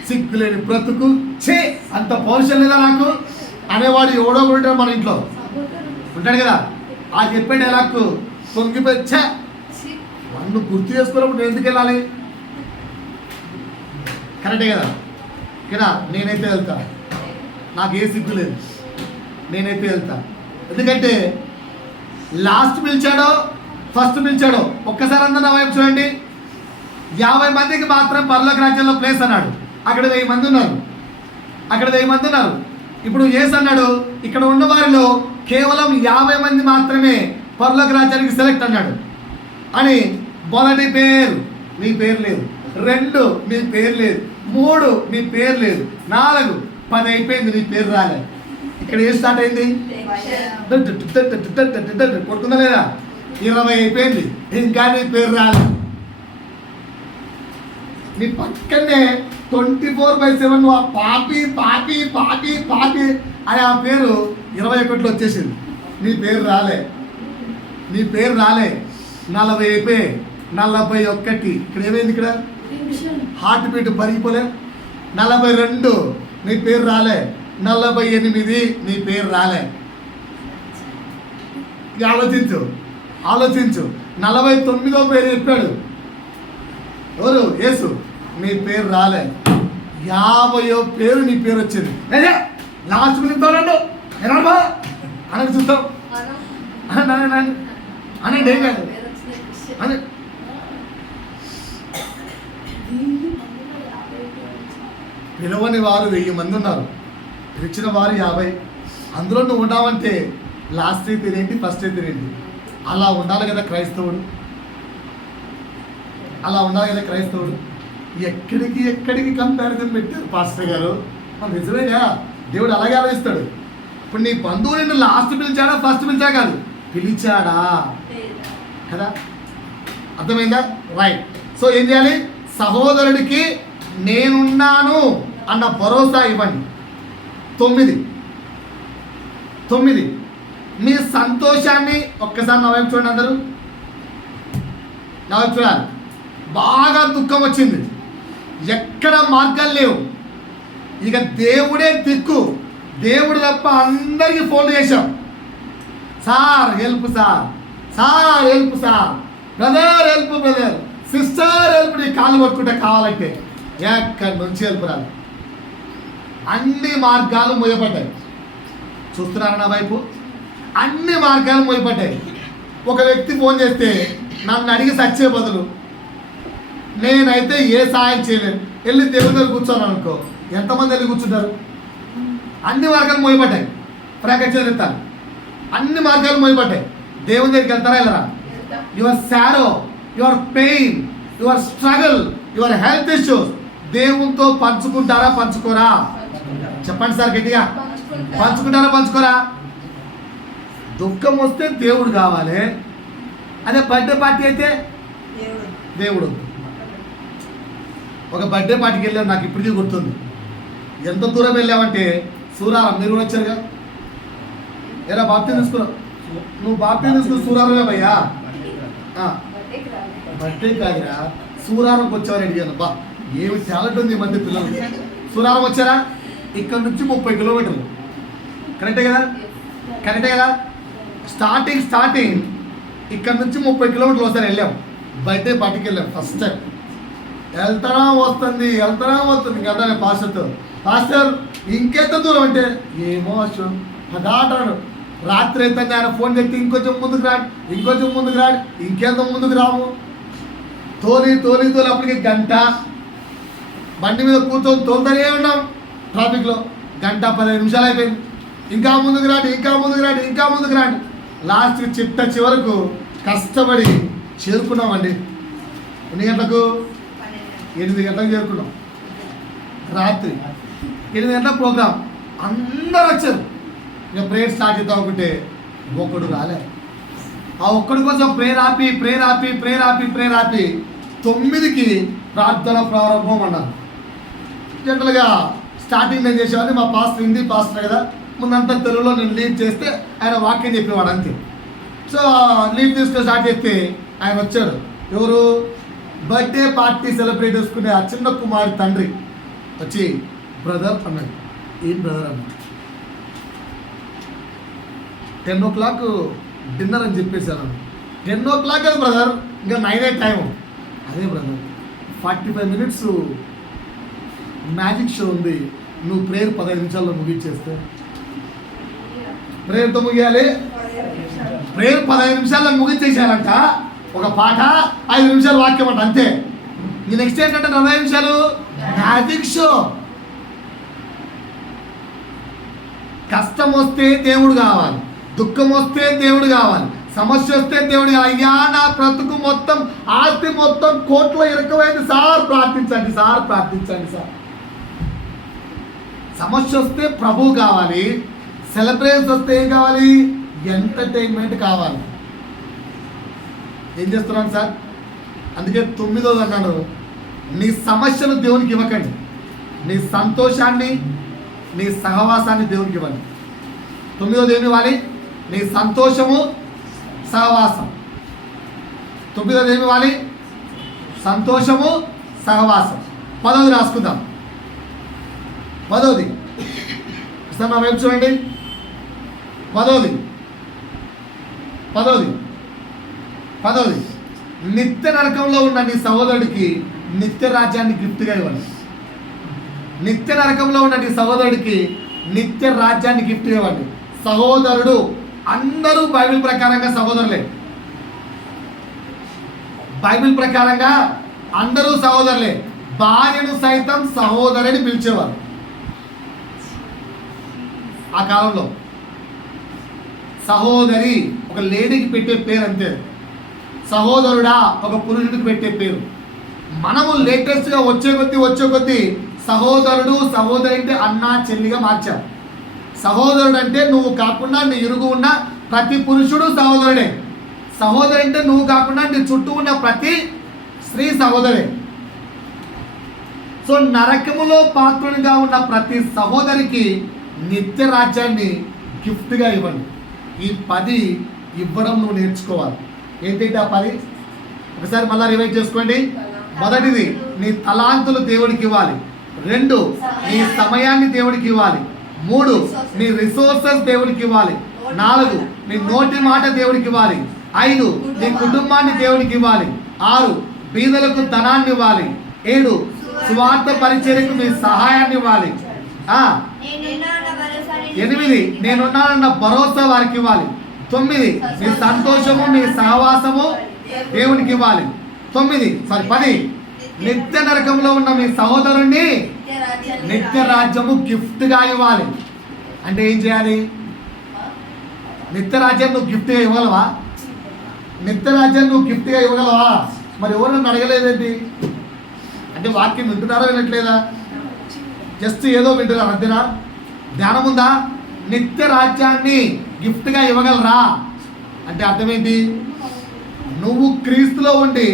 సిగ్గులేని బ్రతుకు, చే అంత పౌరుషం లేదా నాకు అనేవాడు ఎవడో ఉంటాడు మన ఇంట్లో ఉంటాడు కదా. ఆ చెప్పే డైలాగ్ పొంగిపోయి ఛే నన్ను గుర్తు చేసుకున్నప్పుడు నేను ఎందుకు వెళ్ళాలి? కరెక్టే కదా? ఇక్కడ నేనైతే వెళ్తా, నాకు ఏ సిగ్గు లేదు, నేనైతే వెళ్తా. ఎందుకంటే లాస్ట్ పిలిచాడో ఫస్ట్ పిలిచాడు. ఒక్కసారి అందరూ నా వైపు చూడండి. 50 మందికి మాత్రం పరలోక రాజ్యంలో ప్లేస్ అన్నాడు. అక్కడ 1000 మంది ఉన్నారు. ఇప్పుడు యేసు అన్నాడు ఇక్కడ ఉన్న వారిలో కేవలం 50 మంది మాత్రమే పరలోక రాజ్యానికి సెలెక్ట్ అన్నాడు అని. మొదటి పేరు నీ పేరు లేదు, 2 నీ పేరు లేదు, 3 నీ పేరు లేదు, 4 10 అయిపోయింది, నీ పేరు రాలేదు. ఇక్కడ ఏం స్టార్ట్ అయింది? కొడుతుందా లేదా? 20 అయిపోయింది, ఇంకా నీ పేరు రాలేదు. నీ పక్కనే 24/7 నువ్వు ఆ పాపి పాపి పాపి పాపి అని ఆ పేరు 21లో వచ్చేసింది. నీ పేరు రాలే 40 అయిపోయి 41. ఇక్కడ ఏమైంది? ఇక్కడ హార్ట్ బీట్ పరిగిపోలే. 42 నీ పేరు రాలే. 48 నీ పేరు రాలే. ఆలోచించు 49వ పేరు చెప్పాడు ఎవరు? యేసు. నీ పేరు రాలే. 50వ పేరు నీ పేరు వచ్చింది. లాస్ట్ పిలుస్తాడు ఎనబా అని చూస్తాం అనండి. ఏం కాదు అని పిలవని వారు 1000 మంది ఉన్నారు, పిలిచిన వారు 50. అందులో నువ్వు ఉన్నావంటే లాస్ట్ అయితే ఏంటి, ఫస్ట్ అయితే ఏంటి? అలా ఉండాలి కదా క్రైస్తవుడు. ఎక్కడికి కంపారిజన్ పెట్టారు పాస్టర్ గారు. మరి నిజమేగా దేవుడు అలాగే ఆలోచిస్తాడు. ఇప్పుడు నీ బంధువు నిన్ను లాస్ట్ పిలిచాడా, ఫస్ట్ పిలిచా? కాదు, పిలిచాడా కదా. అర్థమైందా? రైట్. సో ఏం చేయాలి? సహోదరుడికి నేనున్నాను అన్న భరోసా ఇవ్వండి. 9 మీ సంతోషాన్ని ఒక్కసారి నా వైపు చూడండి. అందరూ నా వైపు చూడాలి. బాగా దుఃఖం వచ్చింది, ఎక్కడ మార్గాలు లేవు, ఇక దేవుడే దిక్కు. దేవుడు తప్ప అందరికీ ఫోన్ చేశాం. Sir help, sir help, brother help, brother sister help. నీ కాళ్ళు పట్టుకుంటే కావాలంటే ఎక్కడి నుంచి హెల్ప్ రాదు. అన్ని మార్గాలు మూయపడ్డాయి. చూస్తున్నారా నా వైపు? అన్ని మార్గాలు మూయపడ్డాయి. ఒక వ్యక్తి ఫోన్ చేస్తే నన్ను అడిగి సచ్చే బదులు నేనైతే ఏ సాయం చేయలేను, వెళ్ళి దేవుని దగ్గర కూర్చోను అనుకో, ఎంతమంది వెళ్ళి కూర్చుంటారు? అన్ని మార్గాలు మూయపడ్డాయి. ప్రకటిస్తాను, అన్ని మార్గాలు మూయపడ్డాయి. దేవుని దగ్గరికి వెళ్తారా వెళ్ళరా? Your sorrow, your pain, your struggle, your health issues దేవునితో పంచుకుంటారా, పంచుకోరా? చెప్పండి సార్ గట్టిగా. పంచుకుంటారా, పంచుకోరా? దుఃఖం వస్తే దేవుడు కావాలి. అదే బర్త్డే పార్టీ అయితే దేవుడు. ఒక బర్త్డే పార్టీకి వెళ్ళాం, నాకు ఇప్పటికీ గుర్తుంది. ఎంత దూరం వెళ్ళామంటే సూరారం. మీరు కూడా వచ్చారుగా? ఎలా బాప్తీ తీసుకున్నావు? నువ్వు బాప్తీ తీసుకుని సూరారమే భయ్యా. బర్త్డే కాదురా, సూరారంకి వచ్చామని అడిగాను. బా ఏమి టాలెంట్ ఉంది ఈ మధ్య పిల్లలు. సూరారం వచ్చారా? ఇక్కడ నుంచి 30 కిలోమీటర్లు. కరెక్టే కదా? స్టార్టింగ్ ఇక్కడ నుంచి 30 కిలోమీటర్లు ఒకసారి వెళ్ళాం. బర్త్డే పార్టీకి వెళ్ళాం ఫస్ట్ టైం. వెళ్తారా వస్తుంది కదా. పాస్టర్ ఇంకెంత దూరం అంటే ఏమో అదాటాడు. రాత్రి అయితే ఆయన ఫోన్ చేస్తే ఇంకొంచెం ముందుకు రాడు, ఇంకెంత ముందుకు రాము. తోలి అప్పటికి గంట బండి మీద కూర్చొని తోలుతూనే ఉన్నాం ట్రాఫిక్లో. గంట 15 నిమిషాలు అయిపోయింది. ఇంకా ముందుకు రాండి. లాస్ట్ చివరకు కష్టపడి చేరుకున్నామండి. ఎన్ని గంటలకు? 8 గంటలకు చేరుకున్నాం. రాత్రి 8 గంటల ప్రోగ్రాం. అందరూ వచ్చారు. ఇక ప్రేయర్ స్టార్ట్ చేద్దాం అనుకుంటే ఒక్కడు రాలే. ఆ ఒక్కడి కోసం ప్రేయర్ ఆపి 9కి ప్రార్థన ప్రారంభం అన్నారు. జనరల్గా స్టార్టింగ్ నేను చేసేవాడిని. మా పాస్టర్ హిందీ పాస్టర్ కదా, ముందంతా తెలుగులో నేను లీడ్ చేస్తే ఆయన వాక్యం చెప్పేవాడు అంతే. సో లీడ్ తీసుకొని స్టార్ట్ చేస్తే ఆయన వచ్చాడు. ఎవరు? బర్త్డే పార్టీ సెలబ్రేట్ చేసుకునే ఆ చిన్న కుమారుడి తండ్రి వచ్చి బ్రదర్ అన్నాడు. ఏం బ్రదర్ అన్నాడు? 10 o'clock డిన్నర్ అని చెప్పేశాను. 10 o'clock కదా బ్రదర్, ఇంకా 9 టైము. అదే బ్రదర్ 45 minutes మ్యాజిక్ షో ఉంది, నువ్వు ప్రేయర్ 15 నిమిషాల్లో ముగించేస్తే. ప్రేయర్తో ముగియాలి. ప్రేయర్ 15 నిమిషాల్లో ముగించేసారంట. ఒక పాట 5 నిమిషాలు వాక్యం అంట, అంతే. ఈ నెక్స్ట్ ఏంటంటే 40 నిమిషాలు మ్యాజిక్ షో. కష్టం వస్తే దేవుడు కావాలి, దుఃఖం వస్తే దేవుడు కావాలి, సమస్య వస్తే దేవుడు కావాలి. అయ్యా నా బ్రతుకు మొత్తం, ఆస్తి మొత్తం కోట్లో ఇరకమైంది సార్, ప్రార్థించండి సార్, ప్రార్థించండి సార్. సమస్య వస్తే ప్రభువు కావాలి, సెలబ్రేషన్స్ వస్తే ఏం కావాలి? ఎంటర్టైన్మెంట్ కావాలి. ఏం చేస్తున్నాను సార్? అందుకే 9వ అన్నాను, నీ సమస్యను దేవునికి ఇవ్వకండి, నీ సంతోషాన్ని, నీ సహవాసాన్ని దేవునికి ఇవ్వండి. 9వది ఏమి ఇవ్వాలి? నీ సంతోషము, సహవాసం. 9వది ఏమి ఇవ్వాలి? సంతోషము, సహవాసం. 10వది రాసుకుందాం. 10వది సార్ నా వైపు చూడండి. 10వది నిత్య నరకంలో ఉన్న నీ సహోదరుడికి నిత్య రాజ్యాన్ని గిఫ్ట్గా ఇవ్వండి. నిత్య నరకంలో ఉన్న నీ సహోదరుడికి నిత్య రాజ్యాన్ని గిఫ్ట్గా ఇవ్వండి. సహోదరుడు, అందరూ బైబిల్ ప్రకారంగా సహోదరులే. బైబిల్ ప్రకారంగా అందరూ సహోదరులే. భార్యను సైతం సహోదరుని పిలిచేవారు ఆ కాలంలో. సహోదరి ఒక లేడీకి పెట్టే పేరు అంతే, సహోదరుడా ఒక పురుషుడికి పెట్టే పేరు. మనము లేటెస్ట్గా వచ్చే కొద్దీ సహోదరుడు, సహోదరి అంటే అన్న చెల్లిగా మార్చాం. సహోదరుడు అంటే నువ్వు కాకుండా నీ ఇరుగు ఉన్న ప్రతి పురుషుడు సహోదరుడే. సహోదరి అంటే నువ్వు కాకుండా నీ చుట్టూ ఉన్న ప్రతి స్త్రీ సహోదరే. సో నరకములో పాత్రునిగా ఉన్న ప్రతి సహోదరికి నిత్య రాజ్యాన్ని గిఫ్ట్గా ఇవ్వండి. ఈ 10 ఇవ్వడం నువ్వు నేర్చుకోవాలి. ఏంటంటే ఆ 10 ఒకసారి మళ్ళీ రివైజ్ చేసుకోండి. మొదటిది, నీ తలాంతులు దేవుడికి ఇవ్వాలి. 2, నీ సమయాన్ని దేవుడికి ఇవ్వాలి. 3, నీ రిసోర్సెస్ దేవుడికి ఇవ్వాలి. 4, నీ నోటి మాట దేవుడికి ఇవ్వాలి. 5, నీ కుటుంబాన్ని దేవుడికి ఇవ్వాలి. 6, బీదలకు ధనాన్ని ఇవ్వాలి. 7, స్వార్థ పరిచర్యకు మీ సహాయాన్ని ఇవ్వాలి. 8, నేనున్నానన్న భరోసా వారికి ఇవ్వాలి. 9, మీ సంతోషము, మీ సహవాసము దేవునికి ఇవ్వాలి. 10, నిత్య నరకంలో ఉన్న మీ సహోదరుణ్ణి నిత్య రాజ్యము గిఫ్ట్గా ఇవ్వాలి. అంటే ఏం చేయాలి? నిత్య రాజ్యం నువ్వు గిఫ్ట్గా ఇవ్వగలవా? నిత్య రాజ్యం నువ్వు గిఫ్ట్గా ఇవ్వగలవా? మరి ఎవరు నన్ను అడగలేదేంటి? అంటే వాక్యం వింటున్నారా వినట్లేదా? జస్ట్ ఏదో వింటున్నారు అంతేనా? ధ్యానం ఉందా? నిత్య రాజ్యాన్ని గిఫ్ట్గా ఇవ్వగలరా అంటే అర్థం ఏంటి? నువ్వు క్రీస్తులో ఉండి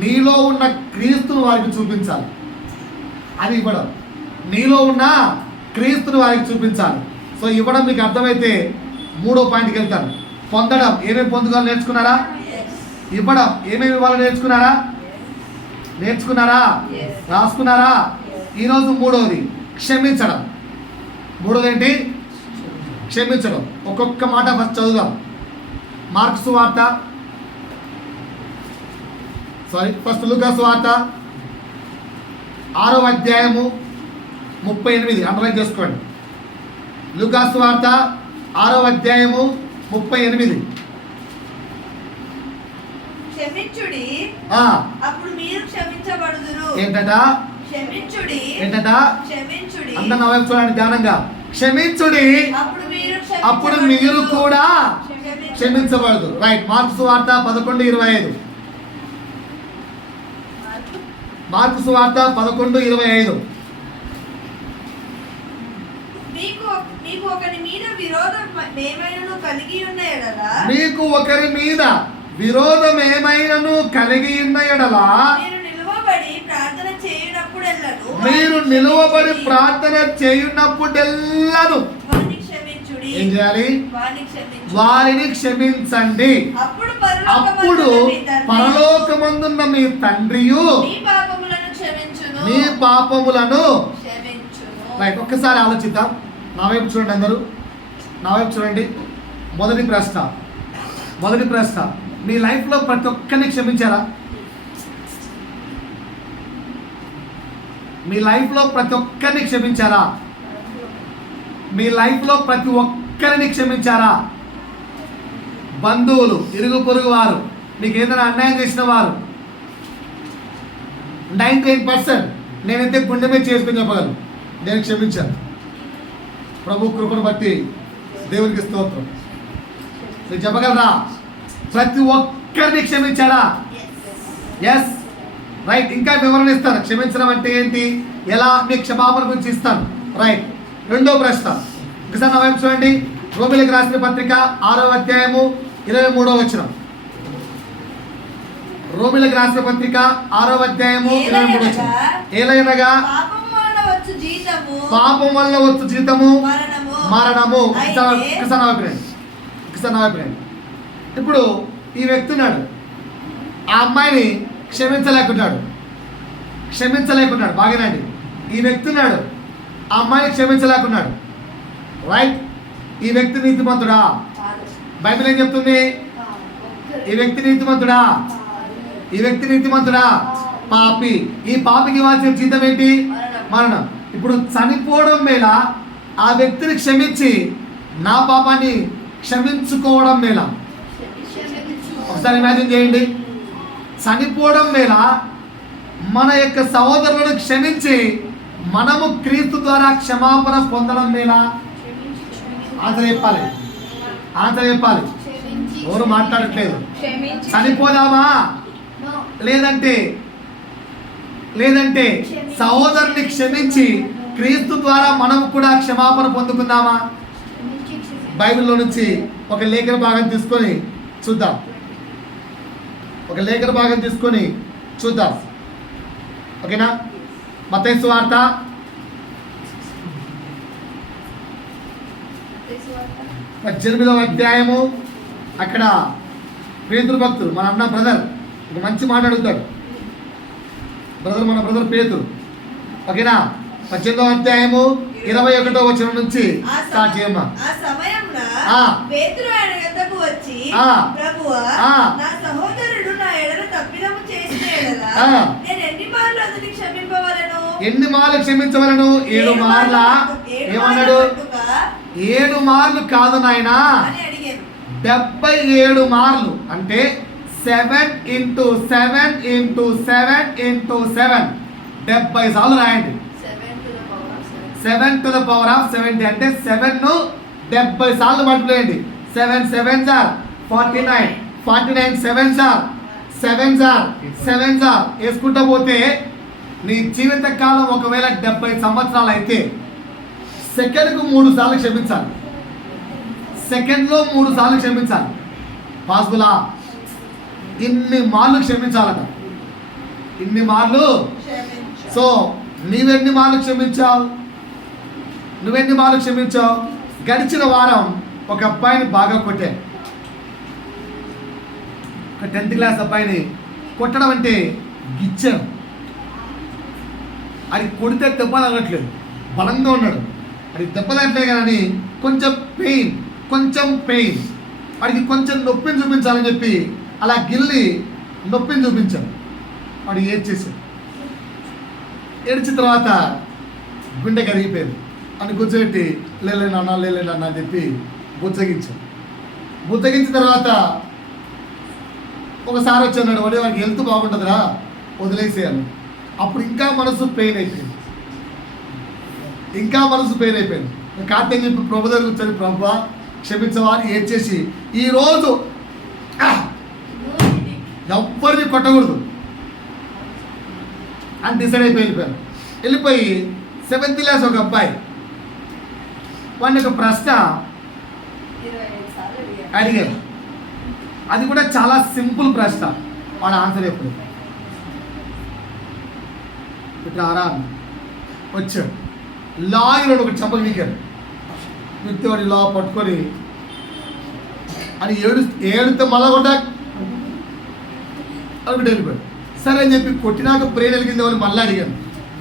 నీలో ఉన్న క్రీస్తును వారికి చూపించాలి. అది ఇవ్వడం. నీలో ఉన్న క్రీస్తును వారికి చూపించాలి. సో ఇవ్వడం మీకు అర్థమైతే 3వ పాయింట్కి వెళ్తాను. పొందడం, ఏమేమి పొందుకోవాలో నేర్చుకున్నారా? ఇవ్వడం, ఏమేమి ఇవ్వాలో నేర్చుకున్నారా? రాసుకున్నారా? ఈరోజు 3వది క్షమించడం. 3వది ఏంటి? క్షమించడం. ఒక్కొక్క మాట ఫస్ట్ చదువుదాం. మార్క్స్ వార్త, ఫస్ట్ లూకాసు వార్త 6వ అధ్యాయము 38. అండర్లైన్ చేసుకోండి. లూకాసు వార్త 6వ అధ్యాయము 38. క్షమించుడి, అప్పుడు మీరు క్షమించబడుదురు. ఏంటట? క్షమించుడి. ఏంటట? క్షమించుడి. అందరూ నా వైపు చూడండి ధ్యానంగా. క్షమించుడి, అప్పుడు మీరు కూడా క్షమించబడదు. రైట్. మార్క్స్ వార్త 11:25. మార్క్స్ వార్త 11:25. మీకు ఒకరి మీద విరోధం ఏమైనను కలిగి ఉన్న ఎడల, మీకు ఒకరి మీద విరోధం ఏమైనను కలిగి ఉన్న ఎడల మీరు నిలువబడి ప్రార్థన చేయునప్పుడెల్లను ఏం చేయాలి? వారిని క్షమించండి. అప్పుడు పరలోకమందున్న మీ తండ్రియు మీ పాపములను రైట్. ఒక్కసారి ఆలోచిద్దాం. నా వైపు చూడండి, అందరూ నా వైపు చూడండి. మొదటి ప్రశ్న, మీ లైఫ్లో ప్రతి ఒక్కరిని క్షమించారా? మీ లైఫ్లో ప్రతి ఒక్కరిని క్షమించారా? మీ లైఫ్లో ప్రతి ఒక్కరిని క్షమించారా? బంధువులు, ఇరుగు పొరుగు వారు, మీకు ఏదైనా అన్యాయం చేసిన వారు 98% నేనైతే గుండె మీద చేసుకుని చెప్పగలను, నేను క్షమించాను. ప్రభు కృపను బట్టి దేవునికి స్తోత్రం. మీరు చెప్పగలరా? ప్రతి ఒక్కరిని క్షమించాడా? Yes, right. ఇంకా వివరణ ఇస్తాను. క్షమించడం అంటే ఏంటి, ఎలా మీ క్షమాపణ గురించి ఇస్తాను. రైట్. రెండో ప్రశ్న ఒకసారి నా వైపు చూడండి. రోమిలకు రాసిన పత్రిక 6వ అధ్యాయము 23వ వచనం. రోమిలకు రాసిన పత్రిక 6వ అధ్యాయము 23వ వచనం. ఏలైనగా పాపం వల్ల వచ్చు జీతము మరణము. ఇప్పుడు ఈ వ్యక్తి ఉన్నాడు, ఆ అమ్మాయిని క్షమించలేకున్నాడు. బాగానండి. ఈ వ్యక్తి ఉన్నాడు, ఆ అమ్మాయిని క్షమించలేకున్నాడు. రైట్. ఈ వ్యక్తి నీతిమంతుడా? బైబిల్ ఏం చెప్తుంది? ఈ వ్యక్తి నీతిమంతుడా? పాపి. ఈ పాపికి ఇవ్వాల్సిన జీతం ఏంటి? మరణం. ఇప్పుడు చనిపోవడం మేళ, ఆ వ్యక్తిని క్షమించి నా పాపాన్ని క్షమించుకోవడం మేళ? ఒకసారి ఇమాజిన్ చేయండి. చనిపోవడం మేళ, మన యొక్క సహోదరులను క్షమించి మనము క్రీస్తు ద్వారా క్షమాపణ పొందడం మేళ? ఆన్సర్ చెప్పాలి. ఎవరు మాట్లాడట్లేదు. చనిపోదామా? లేదంటే సహోదరుని క్షమించి క్రీస్తు ద్వారా మనం కూడా క్షమాపణ పొందుకుందామా? బైబిల్లో నుంచి ఒక లేఖన భాగం తీసుకొని చూద్దాం. ఓకేనా? మత్తయి సువార్త 18వ అధ్యాయము. అక్కడ పేతురు భక్తుడు, మన అన్న బ్రదర్ ఒక మంచి మాట అడుగుతాడు. మన బ్రదర్ పేతురు. ఓకేనా? 18వ అధ్యాయము 21వ వచనం నుంచి స్టార్ట్ చేయమ్మా. పేతురు ఆయన యొద్దకు వచ్చి, ప్రభువా, నా సహోదరుడు నా ఎడల తప్పిదము చేసిన ఎడల నేను ఎన్ని మార్లు అతన్ని క్షమింపవలెను? 7 మార్ల. ఏమన్నాడు? 7 మార్లు కాదు నాయనా, 77 మార్లు. అంటే 7 × 7 × 7 × 7 70 సార్లు రాయండి. 7 to the power of 70 అంటే 7ను 70 సార్లు multiply. 7 7s are 49, 49 7s are 7s are వేసుకుంటూ పోతే నీ జీవిత కాలం ఒకవేళ 70 సంవత్సరాలు అయితే సెకండ్కు 3 సార్లు క్షమించాలి. సెకండ్లో 3 సార్లు క్షమించాలి. పాసిబులా? ఇన్ని మార్లు క్షమించాలట. ఇన్ని మార్లు. సో నువ్వెన్ని మార్లు క్షమించావు? గడిచిన వారం ఒక అబ్బాయిని బాగా కొట్టాను. ఒక 10th క్లాస్ అబ్బాయిని కొట్టడం అంటే గిచ్చాను. అది కొడితే దెబ్బ తగలట్లేదు, బలంగా ఉన్నాడు. అది దెబ్బ తగలట్లేదు కానీ కొంచెం పెయిన్, వాడికి కొంచెం నొప్పిని చూపించాలని చెప్పి అలా గిల్లి నొప్పిని చూపించాను. వాడు ఏడ్చేసాడు. ఏడ్చిన తర్వాత గుండె కరిగిపోయింది అని కూర్చోబెట్టి లేలేనన్నా అని చెప్పి బుజ్జగించిన తర్వాత ఒకసారి వచ్చాడు. వాడికి హెల్త్ బాగుంటుందిరా, వదిలేసేయాలి. అప్పుడు ఇంకా మనసు పెయిన్ అయిపోయింది. కార్తీక చెప్పి ప్రభు దగ్గర కూర్చొని, ప్రభు క్షమించవాని ఏడ్చేసి ఈరోజు ఎవ్వరిని కొట్టకూడదు అని డిసైడ్ వెళ్ళిపోయి 7th క్లాస్ ఒక అబ్బాయి వాడిని ఒక ప్రశ్న అడిగారు. అది కూడా చాలా సింపుల్ ప్రశ్న. వాడు ఆన్సర్ ఎప్పుడు ఇట్లా ఆరాధన వచ్చాడు. లాగినాడు, ఒక చంపలు వీకాడు. వ్యక్తి వాడి లా పట్టుకొని అని ఏడుస్తే మళ్ళా కొట్టా అనుకుంటే వెళ్ళిపోయాడు. సరే అని చెప్పి కొట్టినాక బ్రెయిన్ వెలిగింది అని మళ్ళీ అడిగాను.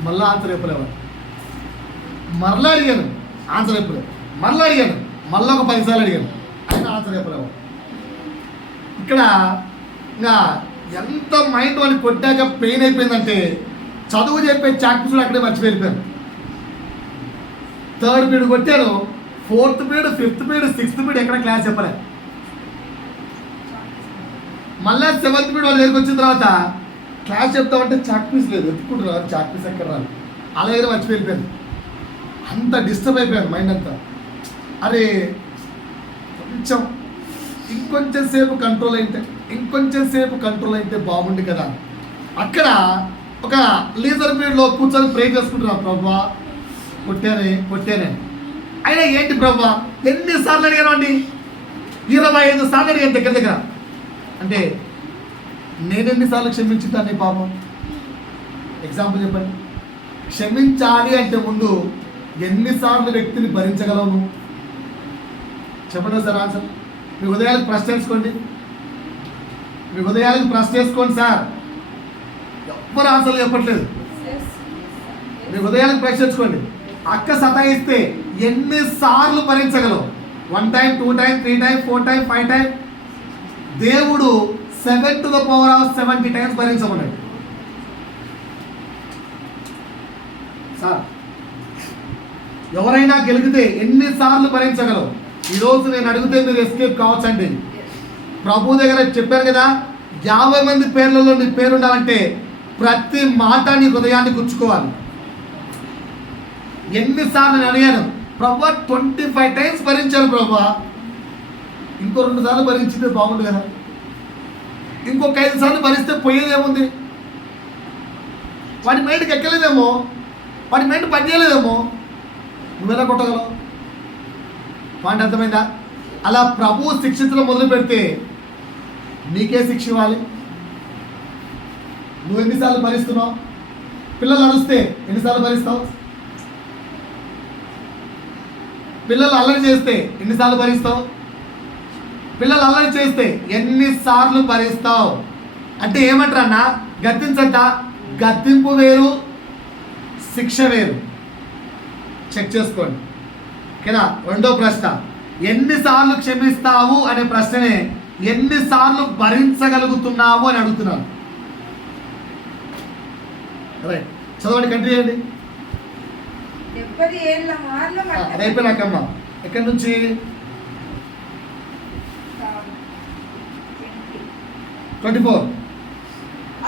మళ్ళీ ఆన్సర్ చెప్పలేవాడు. మళ్ళీ అడిగాను, ఆన్సర్ చెప్పలేదు. మళ్ళీ అడిగాను, మళ్ళీ ఒక 10 సార్లు అడిగాను, ఆయన ఆన్సర్ చెప్పలేవాడు. ఇక్కడ ఇంకా ఎంత మైండ్ వాడిని కొట్టాక పెయిన్ అయిపోయిందంటే చదువు చెప్పే చాక్పీసులు అక్కడే మర్చిపోయిపోయాను. 3rd పీరియడ్ కొట్టాను, 4th period, 5th period, 6th period ఎక్కడ క్లాస్ చెప్పలే. మళ్ళీ 7th పీరియడ్ వాళ్ళ దగ్గరికి వచ్చిన తర్వాత క్లాస్ చెప్తామంటే చాక్ పీస్ లేదు, ఎత్తుకుంటున్నారు చాక్ పీస్ ఎక్కడ రాదు, అలా దగ్గర మర్చిపోయిపోయాను. అంత డిస్టర్బ్ అయిపోయాను మైండ్ అంతా. అరే కొంచెం ఇంకొంచెం సేపు కంట్రోల్ అయితే బాగుంది కదా. అక్కడ ఒక లీజర్ పీరియడ్లో కూర్చొని ప్రే చేసుకుంటున్నాను, ప్రభువా కొట్టానే అయినా ఏంటి ప్రభువా ఎన్నిసార్లు అడిగాను అండి, 25 సార్లు అడిగాను దగ్గర. అంటే నేను ఎన్నిసార్లు క్షమించుతాను నీ పాపం? ఎగ్జాంపుల్ చెప్పండి. క్షమించాలి అంటే ముందు ఎన్నిసార్లు వ్యక్తిని భరించగలవు? చెప్పండి సార్ ఆన్సర్. మీ ఉదయాలకు ప్రశ్న వేసుకోండి సార్. ఎవ్వరు ఆన్సర్లు చెప్పట్లేదు. మీ ఉదయాలకు ప్రశ్న వేసుకోండి. అక్క సతాయిస్తే ఎన్నిసార్లు భరించగలవు? 1 time, 2 time, 3 time, 4 time, 5 time. దేవుడు 7 to the power of 70 times భరించమన్నాడు సార్. ఎవరైనా గెలిగితే ఎన్నిసార్లు భరించగలవు? ఈరోజు నేను అడిగితే మీరు ఎస్కేప్ కావచ్చండి. ప్రభు దగ్గర చెప్పారు కదా, 50 మంది పేర్లలో నీ పేరు ఉండాలంటే ప్రతి మాట నీ హృదయాన్ని గుచ్చుకోవాలి. ఎన్నిసార్లు నేను అడిగాను, ప్రభు 25 times భరించాను ప్రభు, ఇంకో 2 సార్లు భరించితే బాగుంది కదా, ఇంకొక 5 సార్లు భరిస్తే పోయేదేముంది? వాడి మైండ్కి ఎక్కలేదేమో, వాడి మైండ్ పనిచేయలేదేమో, నువ్వెలా కొట్టగలవు? పాయింట్ అర్థమైందా? అలా ప్రభు శిక్షించడం మొదలు పెడితే నీకే శిక్ష ఇవ్వాలి. నువ్వు ఎన్నిసార్లు భరిస్తున్నావు? పిల్లలు అరుస్తే ఎన్నిసార్లు భరిస్తావు? పిల్లలు అల్లరి చేస్తే ఎన్నిసార్లు భరిస్తావు? పిల్లలు అల్లరి చేస్తే ఎన్నిసార్లు భరిస్తావు? అంటే ఏమంటారన్నా, గద్దించట, గద్దింపు వేరు, శిక్ష వేరు. చెక్ చేసుకోండి ఓకేనా. రెండో ప్రశ్న, ఎన్నిసార్లు క్షమిస్తావు అనే ప్రశ్ననే ఎన్నిసార్లు భరించగలుగుతున్నావు అని అడుగుతున్నాను. రైట్, చదవండి, కంటిన్యూ చేయండి. 70 ఏళ్ల మార్లు అయిపోయినాకమ్మా. ఎక్కడి నుంచి? 24.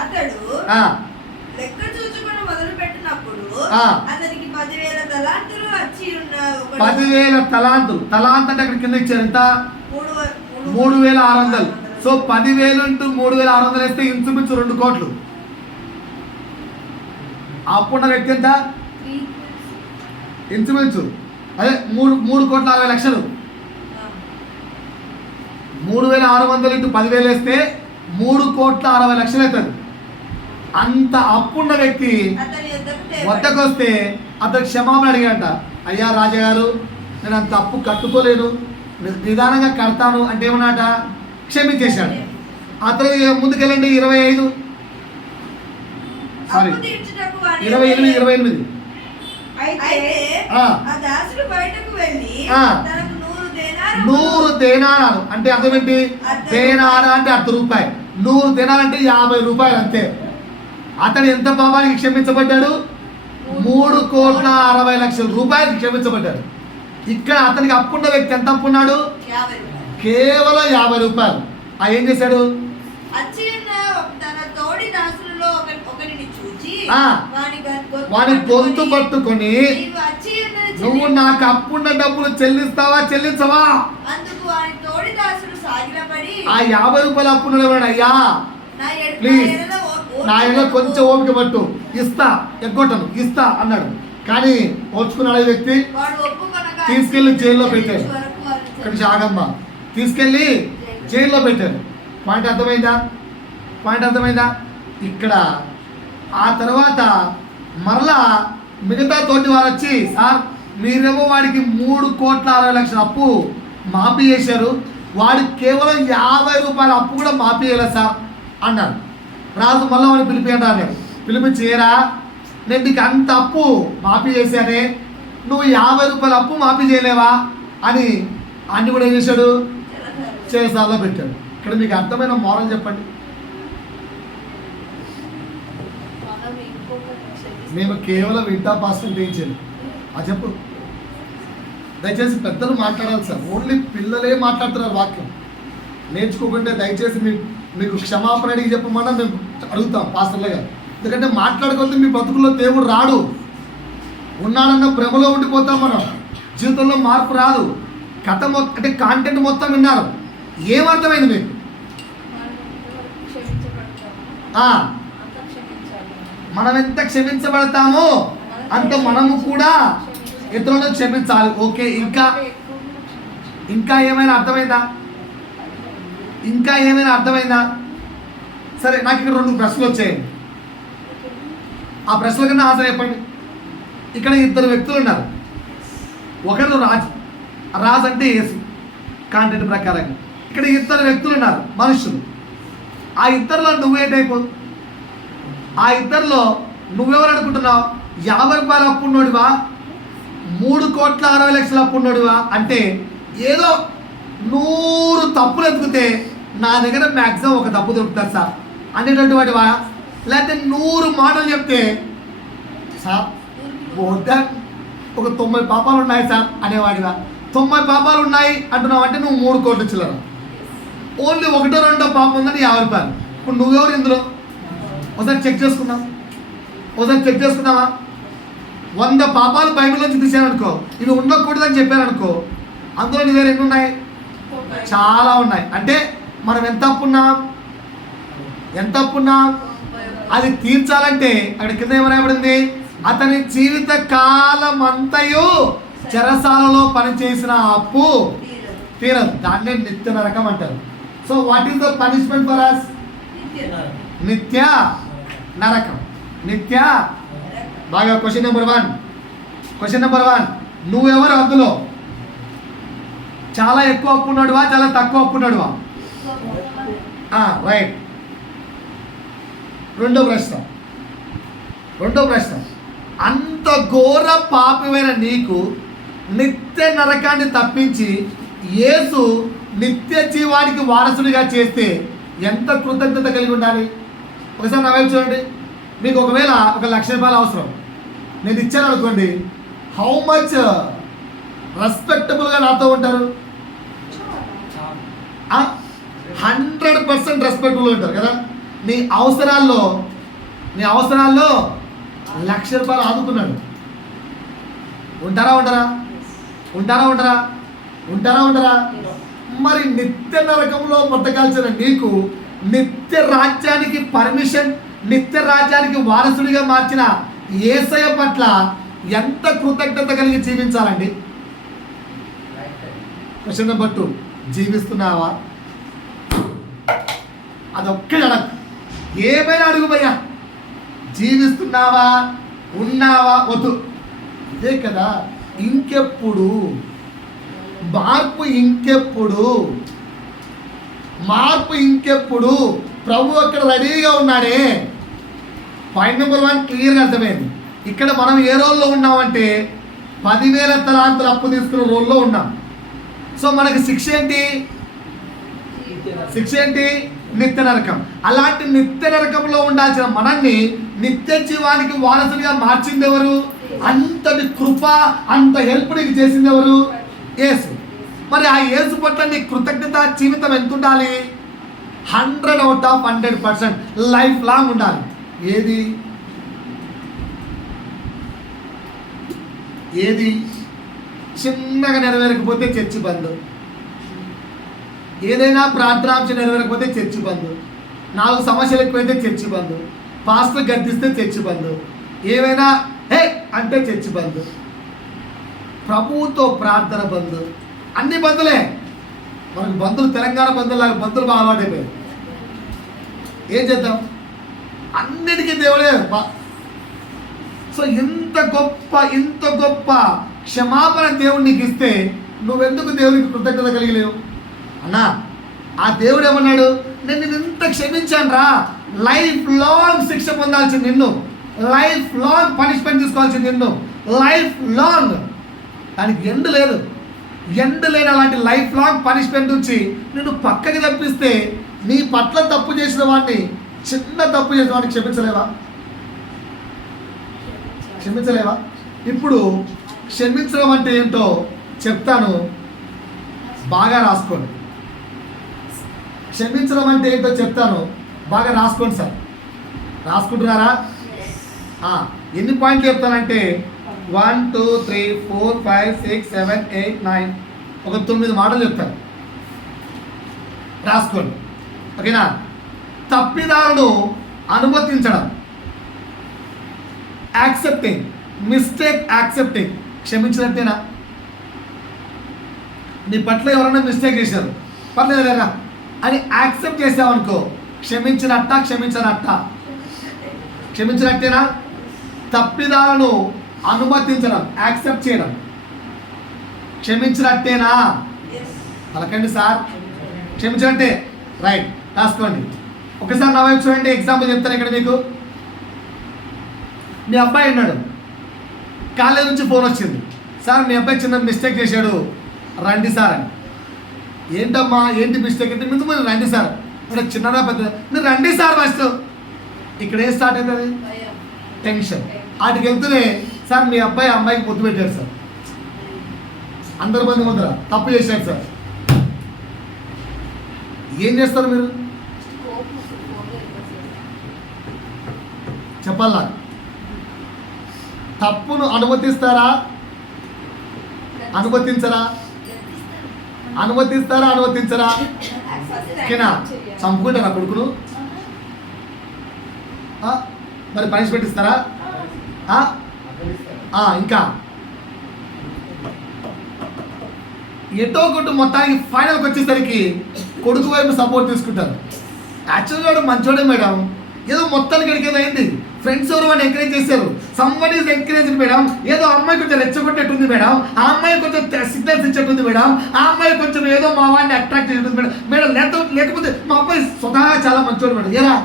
అతడు లెక్క చూచుకొని మొదలు పెట్టినప్పుడు అతనికి 10,000 తలాంతులు వచ్చి ఉన్నాయి. 10,000 తలాంతులు. తలాంత్ అంటే అక్కడ కింద ఇచ్చారు ఎంత? 3,600. సో 10,000 into 3,600 వేస్తే ఇంచుమించు 2 కోట్లు. అప్పుడున్న వ్యక్తి ఎంత? ఇంచుమించు అదే 3,60,00,000. 3,600 into 10,000 వేస్తే 3,60,00,000 అవుతుంది. అంత అప్పున్న వ్యక్తి వద్దకు వస్తే అతను క్షమాపణ అడిగాట. అయ్యా రాజాగారు, నేను అంత అప్పు కట్టుకోలేను, నిదానంగా కడతాను అంటే ఏమన్నాట? క్షమించేశాడు. అతను ముందుకెళ్ళండి. 28 100 దేనారాలు అంటే అర్థం ఏంటి? దేనారా అంటే ₹100. 100 దేనాలు అంటే ₹50 అంతే. అతడు ఎంత పాపానికి క్షమించబడ్డాడు? 3,60,00,000 క్షమించబడ్డాడు. ఇక్కడ అతనికి అప్పున్న వ్యక్తి ఎంత అప్పున్నాడు? కేవలం ₹50. ఏం చేశాడు? వాని గొంతు పట్టుకొని, నువ్వు నాకు అప్పున్న డబ్బులు చెల్లిస్తావా చెల్లించవా? ఆ ₹50 అప్పున్నాడు. అయ్యా ప్లీజ్ నా ఏదో కొంచెం ఓపిక పట్టు, ఇస్తా, ఎగ్గొట్టను, ఇస్తా అన్నాడు. కానీ ఓర్చుకున్నాడు ఈ వ్యక్తి. తీసుకెళ్ళి జైల్లో పెట్టాడు. ఇక్కడ ఆగమ్మ తీసుకెళ్ళి జైల్లో పెట్టాడు. పాయింట్ అర్థమైందా? ఇక్కడ ఆ తర్వాత మరలా మిగతా తోటి వారు వచ్చి, సార్ మీరేమో వాడికి 3,60,00,000 అప్పు మాఫీ చేశారు, వాడికి కేవలం ₹50 అప్పు కూడా మాఫీ చేయలేదు సార్ అన్నాడు. రాజు మళ్ళీ వాడిని పిలిపియండి. పిలిపించి, ఏరా నేను నీకు అంత అప్పు మాఫీ చేశానే, నువ్వు ₹50 అప్పు మాఫీ చేయలేవా అని అన్ని కూడా ఏం చేశాడు? చెరసాలలో పెట్టాడు. ఇక్కడ మీకు అర్థమైన మోరల్ చెప్పండి. మేము కేవలం వింటా పాస్టర్ చేయించాను. చెప్పు. దయచేసి పెద్దలు మాట్లాడాలి సార్. ఓన్లీ పిల్లలే మాట్లాడుతున్నారు వాక్యం. నేర్చుకోకుంటే దయచేసి మీ మీకు క్షమాపణ అడిగి చెప్పమన్నా మేము అడుగుతాం పాస్టర్లుగా. ఎందుకంటే మాట్లాడుకోతే మీ బతుకుల్లో దేవుడు రాడు. ఉన్నాడన్న భ్రమలో ఉండిపోతాం మనం. జీవితంలో మార్పు రాదు. కథ అంటే కాంటెంట్ మొత్తం విన్నారు. ఏమర్థమైంది మీకు? మనం ఎంత క్షమించబడతామో అంత మనము కూడా ఇతరులను క్షమించాలి. ఓకే, ఇంకా ఏమైనా అర్థమైందా? ఇంకా ఏమైనా అర్థమైందా? సరే, నాకు ఇక్కడ 2 ప్రశ్నలు వచ్చాయండి. ఆ ప్రశ్నల కన్నా ఆన్సర్ చెప్పండి. ఇక్కడ 2 వ్యక్తులు ఉన్నారు. ఒకరు రాజు అంటే యేసు కాంటెంట్ ప్రకారంగా. ఇక్కడ 2 వ్యక్తులు ఉన్నారు, మనుషులు. ఆ 2లో నువ్వే టైపు? ఆ 2లో నువ్వెవరు అనుకుంటున్నావు? 50 రూపాయల అప్పున్నోడివా, 3,60,00,000 అప్పున్నోడివా? అంటే ఏదో 100 తప్పులు ఎత్తుకుతే నా దగ్గర మ్యాక్సిమం 1 తప్పు దొరుకుతుంది సార్ అనేటువంటి వాడివా? లేకపోతే 100 మాటలు చెప్తే సార్ ఒక 90 పాపాలు ఉన్నాయి సార్ అనేవాడివా? 90 పాపాలు ఉన్నాయి అంటున్నావు అంటే నువ్వు 3 కోట్ల చిల్లర. ఓన్లీ 1-2 పాపం ఉందని 50 రూపాయలు. ఇప్పుడు నువ్వెవరు ఇందులో? ఒకసారి చెక్ చేసుకుందాం. 100 పాపాలు బైబిల్ నుంచి తీసాననుకో, ఇవి ఉండకూడదని చెప్పారనుకో, అందులో నీ దగ్గర ఎన్ని ఉన్నాయి? చాలా ఉన్నాయి. అంటే మనం ఎంత అప్పున్నాం? అది తీర్చాలంటే అక్కడ కింద ఏమరాయబడింది? అతని జీవిత కాలం అంతయు చెరసాలలో పనిచేసిన అప్పు తీరదు. దాన్నే నిత్య నరకం అంటారు. So what is the punishment for us? నిత్య నరకం. బాగా క్వశ్చన్ నెంబర్ 1 నువ్వెవరు అందులో? చాలా ఎక్కువ అప్పున్నాడువా, చాలా తక్కువ అప్పున్నాడువా? రైట్. రెండో ప్రశ్న, అంత ఘోర పాపమైన నీకు నిత్య నరకాన్ని తప్పించి యేసు నిత్య జీవానికి వారసుడిగా చేస్తే ఎంత కృతజ్ఞత కలిగి ఉండాలి? ఒకసారి నా వైపు చూడండి. మీకు ఒకవేళ 1,00,000 రూపాయలు అవసరం, నేను ఇచ్చాను అనుకోండి, హౌ మచ్ రెస్పెక్టబుల్గా నాతో ఉంటారు? 100% రెస్పెక్టబుల్గా ఉంటారు కదా. నీ అవసరాల్లో 1,00,000 రూపాయలు ఆదుకున్నాడు. ఉంటారా? మరి నిత్య నరకంలో బ్రతకాల్సిన నీకు నిత్య రాజ్యానికి పర్మిషన్, నిత్య రాజ్యానికి వారసుడిగా మార్చిన యేసయ్య పట్ల ఎంత కృతజ్ఞత కలిగి జీవించాలండి? Question number 2, జీవిస్తున్నావా? అదొక్కటి అడగ, ఏమైనా అడుగు భయ్యా. జీవిస్తున్నావా, ఉన్నావా? వద్దు. ఇదే కదా. ఇంకెప్పుడు మార్పు? ప్రభు అక్కడ రెడీగా ఉన్నాడే. పాయింట్ నెంబర్ 1 క్లియర్గా అర్థమైంది. ఇక్కడ మనం ఏ రోల్లో ఉన్నామంటే 10,000 తలాంతులు అప్పు తీసుకున్న రోల్లో ఉన్నాం. సో మనకి శిక్ష ఏంటి? నిత్య నరకం. అలాంటి నిత్య నరకంలో ఉండాల్సిన మనల్ని నిత్య జీవానికి వారసుడిగా మార్చింది ఎవరు? అంతటి కృప, అంత హెల్ప్ నీకు చేసింది ఎవరు? యేసు. మరి ఆ యేసు పట్ల నీ కృతజ్ఞత జీవితం ఎంత ఉండాలి? 100/100% లైఫ్ లాంగ్ ఉండాలి. ఏది చిన్నగా నెరవేరకపోతే చర్చి బంద్, ఏదైనా ప్రార్థనాంశం నెరవేరకపోతే చర్చి బంద్, 4 సమస్యలు ఎక్కువైతే చర్చి బంద్, పాస్టర్ గద్దిస్తే చర్చి బంద్, ఏవైనా హే అంటే చర్చి బంద్, ప్రభువుతో ప్రార్థన బంద్, అన్ని బంధులే. మనకు బంధువులు తెలంగాణ బంధువులాగా బంధువులు బాగా అలవాటైపోయాయి. ఏం చేద్దాం? అన్నిటికీ దేవుడే. సో ఇంత గొప్ప క్షమాపణ దేవుడు నీకు ఇస్తే నువ్వెందుకు దేవుడికి కృతజ్ఞత కలిగలేవు? అన్నా, ఆ దేవుడు ఏమన్నాడు? నేను ఇంత క్షమించాను రా, లైఫ్ లాంగ్ శిక్ష పొందాల్సింది నిన్ను, లైఫ్ లాంగ్ పనిష్మెంట్ తీసుకోవాల్సింది నిన్ను, లైఫ్ లాంగ్. దానికి ఎండ్ లేదు. అలాంటి లైఫ్ లాంగ్ పనిష్మెంట్ నుంచి నిన్ను పక్కకి తప్పిస్తే నీ పట్ల తప్పు చేసిన వాడిని, చిన్న తప్పు చేసిన వాడిని క్షమించలేవా? ఇప్పుడు క్షమించడం అంటే ఏంటో చెప్తాను, బాగా రాసుకోండి. క్షమించడం అంటే ఏంటో చెప్తాను, బాగా రాసుకోండి సార్. రాసుకుంటున్నారా? ఎన్ని పాయింట్లు చెప్తానంటే 1 2 3 4 5 6 7 8 9 ఒక 9 మాటలు చెప్తాను, రాసుకోండి. ఓకేనా? తప్పిదాలను అనుమతించడం, యాక్సెప్టింగ్, మిస్టేక్ యాక్సెప్టింగ్, క్షమించినట్టేనా? నీ పట్ల ఎవరైనా మిస్టేక్ చేశారు, పర్లేదు లేదా అని యాక్సెప్ట్ చేసావనుకో, క్షమించినట్ట క్షమించినట్టేనా? తప్పిదాలను అనుమతించడం, యాక్సెప్ట్ చేయడం, క్షమించినట్టేనా? పలకండి సార్. క్షమించినట్టే. రైట్, రాసుకోండి. ఒకసారి నా వైపు చూడండి, ఎగ్జాంపుల్ చెప్తాను ఇక్కడ మీకు. మీ అబ్బాయి ఉన్నాడు, కాలేజ్ నుంచి ఫోన్ వచ్చింది, సార్ మీ అబ్బాయి చిన్న మిస్టేక్ చేశాడు, రండి సార్ అని. ఏంటమ్మా ఏంటి మిస్టేక్ అంటే, ముందు మీరు రండి సార్. ఇక్కడ చిన్నదా పెద్ద, మీరు రండి సార్ ఫస్ట్. ఇక్కడ ఏం స్టార్ట్ అవుతుంది? టెన్షన్. వాటికి వెళ్తూనే సార్ మీ అబ్బాయి అమ్మాయికి ముద్దు పెట్టారు సార్, అందరి మంది ముందర తప్పు చేశారు సార్. ఏం చేస్తారు మీరు? చెప్పాలా? తప్పును అనుమతిస్తారా? అనుమతించరా? ఓకేనా? చంపుకుంటారా కొడుకును? మరి పనిష్మెంట్ ఇస్తారా? ఇంకా ఎటో కొట్టు మొత్తానికి ఫైనల్కి వచ్చేసరికి కొడుకు వైపు సపోర్ట్ తీసుకుంటారు. యాక్చువల్గా వాడు మంచోడే మేడం, ఏదో మొత్తానికి ఎడికేదో అయింది, ఫ్రెండ్స్ ఎవరు వాడిని ఎంకరేజ్ చేశారు, సంబడి ఈజ్ ఎంకరేజ్ మేడం, ఏదో అమ్మాయి కొంచెం రెచ్చగొట్టేట్టుంది మేడం, ఆ అమ్మాయి కొంచెం సిగ్నల్స్ ఇచ్చేట్టుంది మేడం, ఆ అమ్మాయి కొంచెం ఏదో మా వాడిని అట్రాక్ట్ చేస్తుంది మేడం లేకపోతే మా అబ్బాయి స్వతహా చాలా మంచోడు మేడం. ఏరా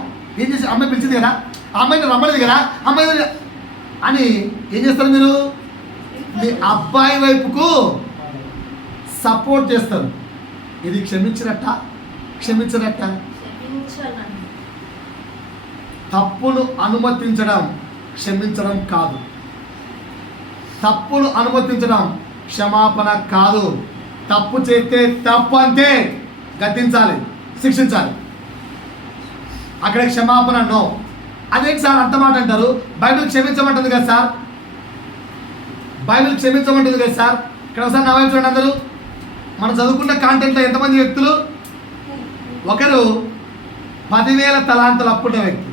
ఏం చేసి అమ్మాయి పిలిచింది కదా, ఆ అమ్మాయిని రమ్మలేదు కదా, అమ్మాయి అని ఏం చేస్తారు మీరు? మీ అబ్బాయి వైపుకు సపోర్ట్ చేస్తారు. ఇది క్షమించినట్ట? తప్పును అనుమతించడం క్షమించడం కాదు. తప్పును అనుమతించడం క్షమాపణ కాదు. తప్పు చేస్తే తప్పు అంతే, గద్దించాలి, శిక్షించాలి. అక్కడ క్షమాపణ నో. అదేంటి సార్ అంత మాట అంటారు? బైబిల్ క్షమించమంటుంది కదా సార్, ఇక్కడ ఒకసారి నా వైపు చూడండి అందరూ. మనం చదువుకున్న కాంటెంట్లో ఎంతమంది వ్యక్తులు? ఒకరు 10,000 తలాంతులు అప్పున్న వ్యక్తి,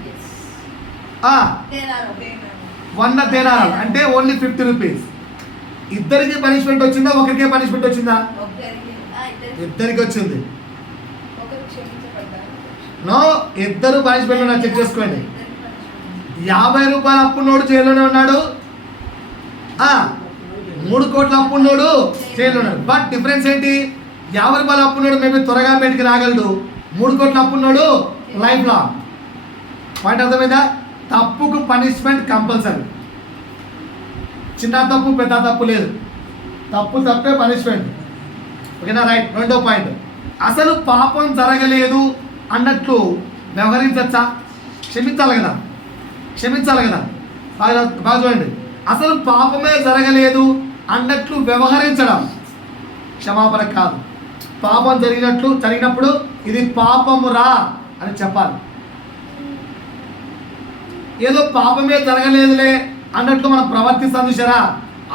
100 దేనారాలు అంటే ఓన్లీ 50 రూపీస్. ఇద్దరికి పనిష్మెంట్ వచ్చిందా, ఒకరికే పనిష్మెంట్ వచ్చిందా? ఇద్దరికి వచ్చింది. నో, ఇద్దరు పనిష్మెంట్ చెక్ చేసుకోండి. 50 రూపాయల అప్పున్నోడు జైల్లోనే ఉన్నాడు, 3 కోట్ల అప్పున్నోడు జైల్లో ఉన్నాడు. బట్ డిఫరెన్స్ ఏంటి? 50 రూపాయల అప్పున్నోడు మేబీ త్వరగా బయటికి రాగలడు, 3 కోట్ల అప్పున్నోడు లైఫ్ లాంగ్. పాయింట్ అర్థమైందా? తప్పుకు పనిష్మెంట్ కంపల్సరీ. చిన్న తప్పు పెద్ద తప్పు లేదు, తప్పే పనిష్మెంట్. ఓకేనా? రైట్. రెండో పాయింట్, అసలు పాపం జరగలేదు అన్నట్లు వ్యవహరించచ్చా? క్షమించాలి కదా. బాగా చూడండి, అసలు పాపమే జరగలేదు అన్నట్లు వ్యవహరించడం క్షమాపణ కాదు. పాపం జరిగినప్పుడు ఇది పాపమురా అని చెప్పాలి. ఏదో పాపమే జరగలేదులే అన్నట్లు మనం ప్రవర్తిస్తాం చూసారా,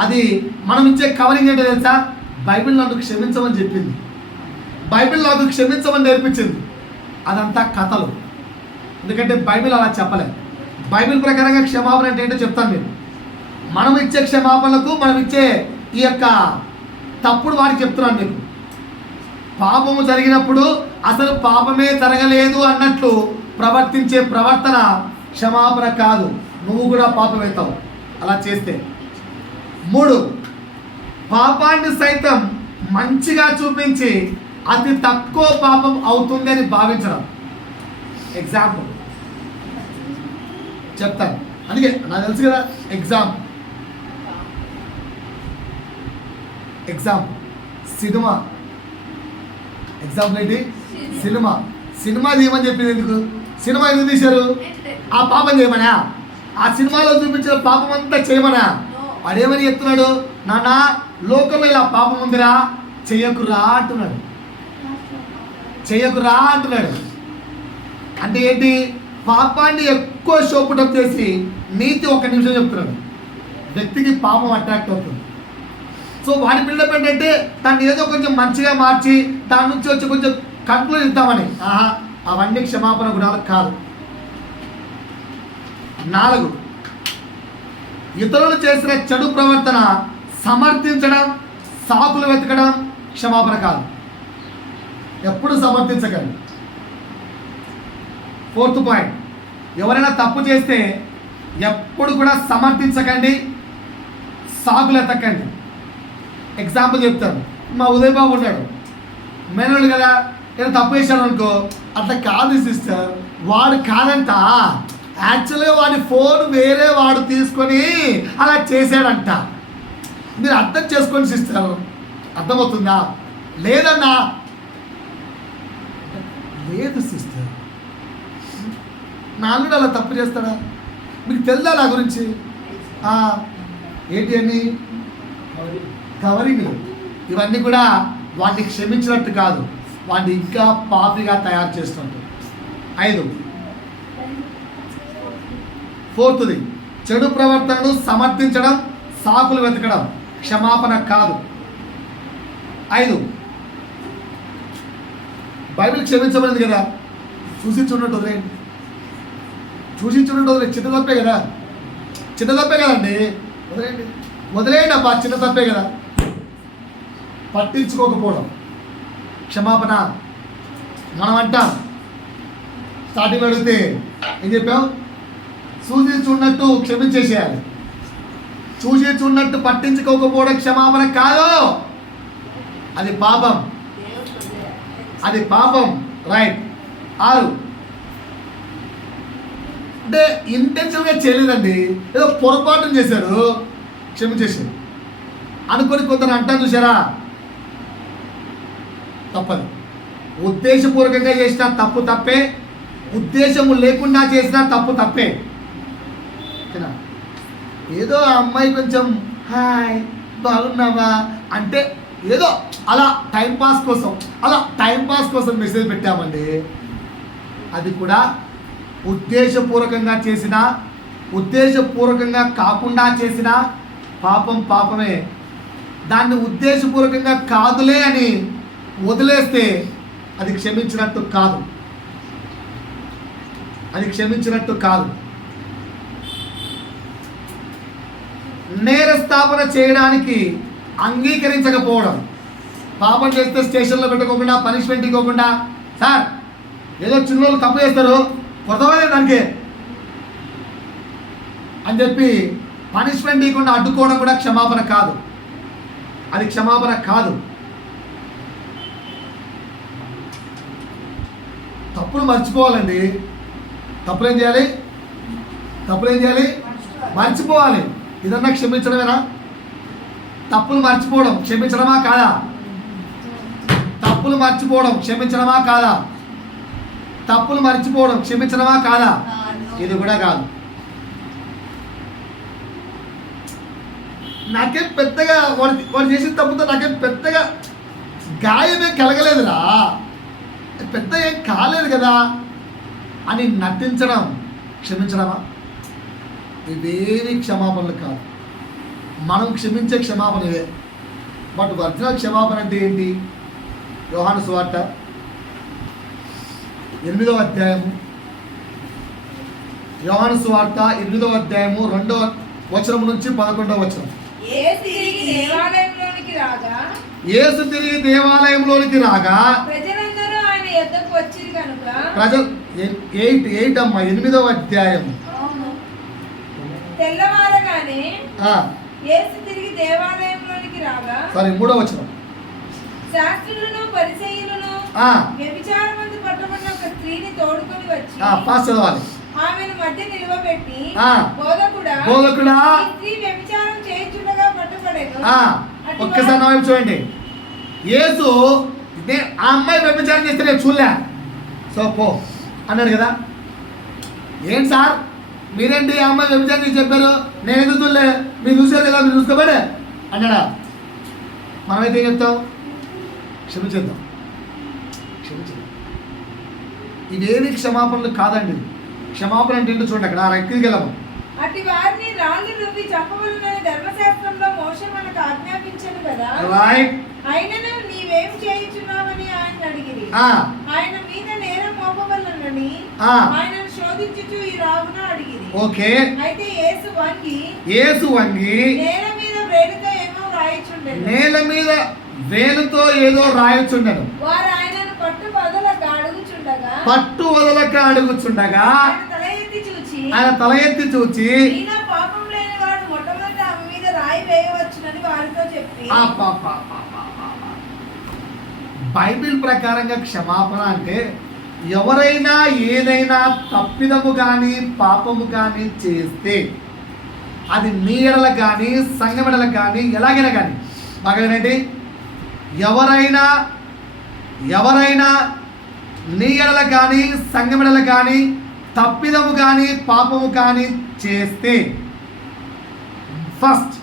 అది మనం ఇచ్చే కవరింగ్ ఏంటో తెలుసా? బైబిల్ నాకు క్షమించమని చెప్పింది, బైబిల్ నాకు క్షమించమని నేర్పించింది. అదంతా కథలు, ఎందుకంటే బైబిల్ అలా చెప్పలేదు. బైబిల్ ప్రకారంగా క్షమాపణ అంటే ఏంటో చెప్తాను నేను. మనం ఇచ్చే క్షమాపణలకు మనం ఇచ్చే ఈ యొక్క తప్పుడు వాడికి చెప్తున్నాను మీకు. పాపము జరిగినప్పుడు అసలు పాపమే జరగలేదు అన్నట్లు ప్రవర్తించే ప్రవర్తన క్షమాపణ కాదు, నువ్వు కూడా పాపమవుతావు అలా చేస్తే. 3, పాపాన్ని సైతం మంచిగా చూపించి అతి తక్కువ పాపం అవుతుంది అని భావించడం. ఎగ్జాంపుల్ చెప్తాను, అందుకే నాకు తెలుసు కదా. Example cinema. ఎగ్జాంపుల్ ఏంటి? సినిమా తీయమని చెప్పింది ఎందుకు? సినిమా ఎందుకు తీశారు? ఆ పాపం చేయమనా? ఆ సినిమాలో చూపించిన పాపం అంతా చేయమనా? వాడేమని చెప్తున్నాడు? నాన్న లోకంలో ఇలా పాపం ఉందిరా, చెయ్యకురా అంటున్నాడు. చేయకురా అంటున్నాడు. అంటే ఏంటి? పాపాన్ని ఎక్కువ శోపుటం చేసి నీతి ఒక నిమిషం చెప్తున్నాడు. వ్యక్తికి పాపం అట్రాక్ట్ అవుతుంది. సో వాడి బిల్డప్ ఏంటంటే దాన్ని ఏదో కొంచెం మంచిగా మార్చి దాని నుంచి వచ్చి కొంచెం కంట్రోల్ ఇద్దామని. అవన్నీ క్షమాపణ గుణాలు కాదు. 4, ఇతరులు చేసిన చెడు ప్రవర్తన సమర్థించడం, సాకులు వెతకడం క్షమాపణ కాదు. ఎప్పుడు సమర్థించకండి. 4th పాయింట్, ఎవరైనా తప్పు చేస్తే ఎప్పుడు కూడా సమర్థించకండి, సాకులు ఎతకండి. ఎగ్జాంపుల్ చెప్తాను. మా ఉదయ్ బాబు ఉన్నాడు, మేనోడు కదా, ఏదో తప్పు చేశాడు అనుకో, అట్లా కాదు సిస్టర్, వాడు కాదంట, యాక్చువల్గా వాడి ఫోన్ వేరే వాడు తీసుకొని అలా చేశాడంట. మీరు అర్థం చేసుకోండి సిస్టర్, అర్థమవుతుందా? లేదన్నా, లేదు సిస్టర్, నాలుగు అలా తప్పు చేస్తాడా? మీకు తెలుదా నా గురించి? ఏంటి అని కవరింగ్, ఇవన్నీ కూడా వాడిని క్షమించినట్టు కాదు, వాడిని ఇంకా పాపిగా తయారు చేస్తున్నట్టు. 5, 4th, చెడు ప్రవర్తనను సమర్థించడం, సాకులు వెతకడం క్షమాపణ కాదు. 5, బైబిల్ క్షమించబడింది కదా, చూసి చూడట్టు వదిలేయండి, చూసి చూడట్టు వదిలేదు. చిన్న తప్పే కదా, చిన్న తప్పే కదండి, వదిలేయండి, వదిలేయండి అబ్బా, చిన్న తప్పే కదా. పట్టించుకోకపోవడం క్షమాపణ. మనం అంటాం, స్టార్టింగ్ అడిగితే ఏం చెప్పాం? చూసి చూడనట్టు క్షమించేసేయాలి. చూసి చూడనట్టు పట్టించుకోకపోవడం క్షమాపణ కాదు, అది పాపం, అది పాపం. రైట్. 6, అంటే ఇంటెన్షన్గా చేయలేదండి, ఏదో పొరపాటు చేశాడు, క్షమించేసాడు అనుకొని కొందరు అంటాను, చూసారా? తప్పదు. ఉద్దేశపూర్వకంగా చేసిన తప్పు తప్పే, ఉద్దేశము లేకుండా చేసిన తప్పు తప్పే. ఏదో ఆ అమ్మాయి కొంచెం హాయ్ బాగున్నావా అంటే ఏదో అలా టైంపాస్ కోసం మెసేజ్ పెట్టామండి, అది కూడా ఉద్దేశపూర్వకంగా చేసిన, ఉద్దేశపూర్వకంగా కాకుండా చేసిన పాపం పాపమే. దాన్ని ఉద్దేశపూర్వకంగా కాదులే అని వదిలేస్తే అది క్షమించినట్టు కాదు, అది క్షమించినట్టు కాదు. నేరస్థాపన చేయడానికి అంగీకరించకపోవడం, పాపం చేస్తే స్టేషన్లో పెట్టుకోకుండా, పనిష్మెంట్ ఇవ్వకుండా, సార్ ఏదో చిన్నోళ్ళు తప్పు చేస్తారు కొత్తవాళ్ళే దానికి అని చెప్పి పనిష్మెంట్ ఇవ్వకుండా అడ్డుకోవడం కూడా క్షమాపణ కాదు, అది క్షమాపణ కాదు. తప్పులు మర్చిపోవాలండి. తప్పులేం చేయాలి? మర్చిపోవాలి. ఇదన్నా క్షమించడమేనా? తప్పులు మర్చిపోవడం క్షమించడమా కాదా? తప్పులు మర్చిపోవడం క్షమించడమా కాదా? తప్పులు మర్చిపోవడం క్షమించడమా కాదా? ఇది కూడా కాదు. నాకేం పెద్దగా వాడు చేసిన తప్పుతో నాకేం పెద్దగా గాయమే కలగలేదురా, పెద్ద ఏం కాలేదు కదా అని నటించడం క్షమించడమా? ఇవేవి క్షమాపణలు కాదు. మనం క్షమించే క్షమాపణ ఇవే. బట్ ఒరిజినల్ క్షమాపణ అంటే ఏంటి? యోహాను సువార్త 8వ అధ్యాయము, యోహాను సువార్త 8వ అధ్యాయము 2వ వచనం నుంచి 11వ వచనం. యేసు తిరిగి దేవాలయంలోనికి రాగా ప్రజలందరూ ఆయన యొద్దకు వచ్చిరి కనుక ప్రజలు 8 అమ్మా 8వ అధ్యాయం. తెల్లవారగానే యేసు తిరిగి దేవాలయంలోనికి రాగా, సారీ 3వ వచనం. శాస్త్రులను పరిసయ్యులను వ్యభిచారమందు పట్టబడిన ఒక స్త్రీని తోడుకొని వచ్చి ఫాస్ట్ చదవాలి. ఆమెను మధ్య నిలవబెట్టి, బోధకుడా ఈ స్త్రీ వ్యభిచారం చేయుచుండగా పట్టుబడెను. ఒక్కసారి నా వైపు చూడండి. యేసు ఆ అమ్మాయి వ్యభిచారం చేస్తే నేను చూడలే, సో పో అన్నాడు కదా. ఏంటి సార్ మీరేంటి ఆ అమ్మాయి వ్యభిచారం చెప్పారు, నేను ఎందుకు చూడలే, మీరు చూసారు కదా, మీరు చూసుకోబడే అన్నాడా? మనమైతే ఏం చెప్తాం? క్షమించేద్దాం. ఇవేవి క్షమాపణలు కాదండి. క్షమాపణ అంటే ఏంటో చూడండి, అక్కడ ఎక్కడికి వెళ్ళము. అట్టి వారిని రాళ్ళు రువ్వి చంపవలెనని ధర్మశాస్త్రంలో మోషే మనకు ఆజ్ఞాపించాను కదా, రైట్. అయినను నీవేం చేయుచున్నావని ఆయన అడిగిరి. ఆయన మీద నేరం మోపవలెనని ఆయనను శోధించుచు ఈ రావున అడిగిరి. ఓకే. అయితే యేసు వంగి నేల మీద వేలుతో ఏమో రాయిచుండెను. నేల మీద వేలుతో ఏదో రాయిచుండెను. వారు ఆయనను పట్టు వదలక అడుగుచుండగా ఆయన తల ఎత్తి చూచి పాపం లేని వాడు మొట్టమొదట ఆమె మీద రాయి వేయవచ్చునని వారితో చెప్పి. బైబిల్ ప్రకారంగా క్షమాపణ అంటే ఎవరైనా ఏదైనా తప్పిదము కానీ పాపము కానీ చేస్తే అది నీ ఎడల కానీ సంఘం ఎడల కానీ ఎలాగైనా కానీ బాగా వినండి, ఎవరైనా నీ ఎడల కానీ సంఘం ఎడల కానీ తప్పిదము కానీ పాపము కానీ చేస్తే ఫస్ట్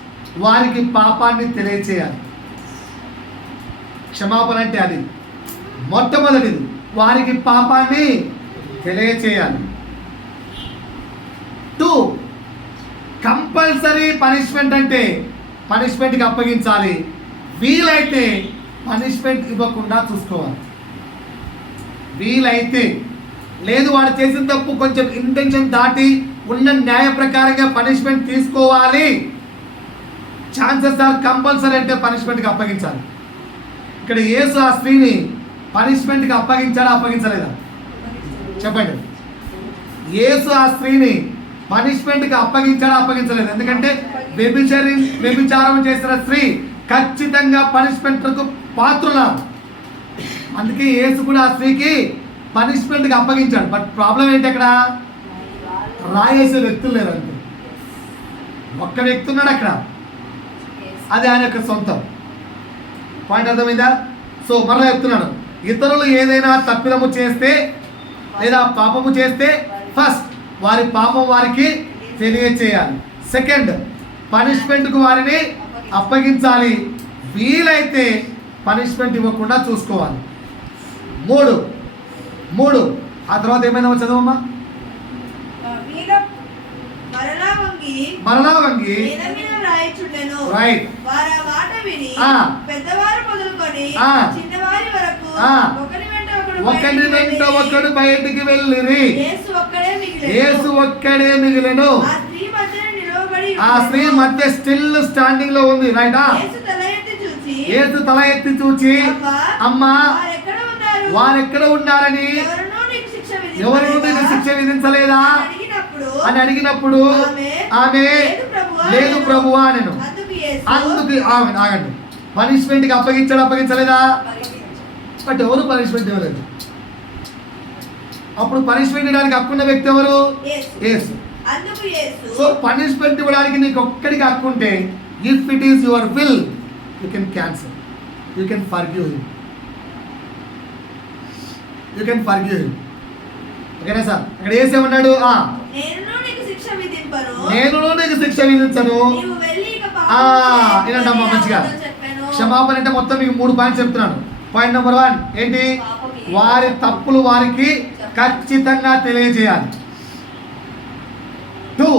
వారికి పాపాన్ని తెలియచేయాలి. క్షమాపణ అంటే అది మొట్టమొదటిది, వారికి పాపాన్ని తెలియచేయాలి. 2, కంపల్సరీ పనిష్మెంట్ అంటే పనిష్మెంట్కి అప్పగించాలి. వీలైతే పనిష్మెంట్ ఇవ్వకుండా చూసుకోవాలి. వీలైతే లేదు, వాడు చేసిన తప్పు కొంచెం ఇంటెన్షన్ దాటి ఉన్న న్యాయ ప్రకారంగా పనిష్మెంట్ తీసుకోవాలి. ఛాన్సెస్ ఆర్ కంపల్సరీ అంటే పనిష్మెంట్కి అప్పగించాలి. ఇక్కడ యేసు ఆ స్త్రీని పనిష్మెంట్కి అప్పగించలేదా? చెప్పండి. యేసు ఆ స్త్రీని పనిష్మెంట్కి అప్పగించలేదు. ఎందుకంటే వ్యభిచారం చేసిన స్త్రీ ఖచ్చితంగా పనిష్మెంట్కు పాత్రురాలు. అందుకే యేసు కూడా ఆ స్త్రీకి పనిష్మెంట్కి అప్పగించాడు. బట్ ప్రాబ్లం ఏంటి, అక్కడ రాయేసే వ్యక్తులు లేరు. అంతే, ఒక్క వ్యక్తి ఉన్నాడు అక్కడ, అది ఆయన యొక్క సొంతం. పాయింట్ అర్థమైందా? సో మరలా చెప్తున్నాను, ఇతరులు ఏదైనా తప్పిదము చేస్తే లేదా పాపము చేస్తే ఫస్ట్ వారి పాపం వారికి తెలియచేయాలి. సెకండ్, పనిష్మెంట్కు వారిని అప్పగించాలి. వీలైతే పనిష్మెంట్ ఇవ్వకుండా చూసుకోవాలి. 3 ఆ తర్వాత ఏమైనా చదవమ్మా. మరలా వంగి రైట్. ఒకరి వెంట ఒకడు బయటికి వెళ్ళిరి. యేసు ఒక్కడే మిగిలెను. ఆ స్త్రీ మధ్య స్టిల్ స్టాండింగ్ లో ఉంది. రైట్. యేసు తల ఎత్తి చూచి అమ్మా వారెక్కడ ఉన్నారని ఎవరు నీకు శిక్ష విధించలేదా అని అడిగినప్పుడు ఆమె లేదు ప్రభువా నేను. అందుకు ఆగండి, పనిష్మెంట్కి అప్పగించలేదా? బట్ ఎవరు పనిష్మెంట్ ఇవ్వలేదు. అప్పుడు పనిష్మెంట్ ఇవ్వడానికి హక్కున్న వ్యక్తి ఎవరు? యేసు. సో పనిష్మెంట్ ఇవ్వడానికి నీకు ఒక్కడికి హక్కు ఉంటే, if it is your will, you can cancel, you can forgive him, you can forgive him. ఓకేనా సార్? అక్కడ ఏసేమన్నాడు, నేను నీకు శిక్ష విధించను. వినండమ్మా మంచిగా. క్షమాపణ అంటే మొత్తం మీకు 3 పాయింట్స్ చెప్తున్నాను. పాయింట్ నెంబర్ 1 ఏంటి? వారి తప్పులు వారికి ఖచ్చితంగా తెలియజేయాలి. 2,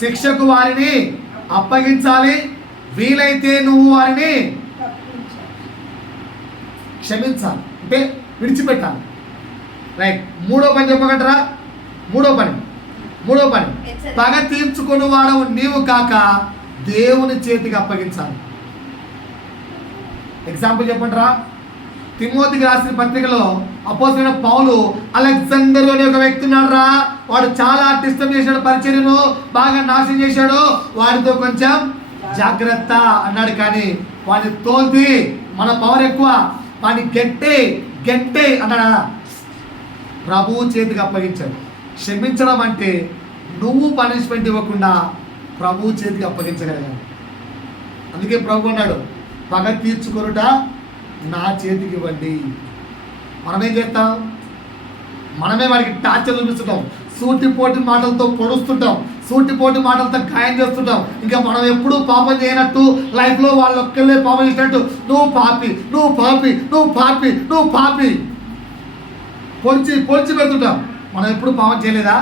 శిక్షకు వారిని అప్పగించాలి. వీలైతే నువ్వు వారిని క్షమించాలి, అంటే విడిచిపెట్టాలి. రైట్. 3వ పని చెప్పగలరా? 3వ పని పగ తీర్చుకొని వాడవు నీవు కాక దేవుని చేతికి అప్పగించాలి. ఎగ్జాంపుల్ చెప్పండిరా. తిమోతికి రాసిన పత్రికలో అపోస్తలుడైన పౌలు అలెగ్జాండర్ అనే ఒక వ్యక్తి ఉన్నాడు రా, వాడు చాలా డిస్టర్బ్ చేశాడు, పరిచర్యను బాగా నాశనం చేశాడు, వాడితో కొంచెం జాగ్రత్త అన్నాడు. కానీ వాడిని తోల్ది మన పవర్ ఎక్కువ, వాడిని గెట్టే అన్నాడా? ప్రభువు చేతికి అప్పగించాడు. క్షమించడం అంటే నువ్వు పనిష్మెంట్ ఇవ్వకుండా ప్రభువు చేతికి అప్పగించగలిగాడు. అందుకే ప్రభు అన్నాడు, పగ తీర్చుకొనుట నా చేతికి ఇవ్వండి. మనమేం చేస్తాం? మనమే వాడికి టార్చర్ చూపిస్తుంటాం, సూటిపోటి మాటలతో పొడుస్తుంటాం, సూటిపోటి మాటలతో గాయం చేస్తుంటాం. ఇంకా మనం ఎప్పుడూ పాపం చేయనట్టు, లైఫ్లో వాళ్ళు ఒక్కళ్ళే పాపం చేసినట్టు, నువ్వు పాపి, నువ్వు పాపి, నువ్వు పాపి, నువ్వు పాపి. పోల్చి పెడుతుంటాం. మనం ఎప్పుడు పాపం చేయలేదా?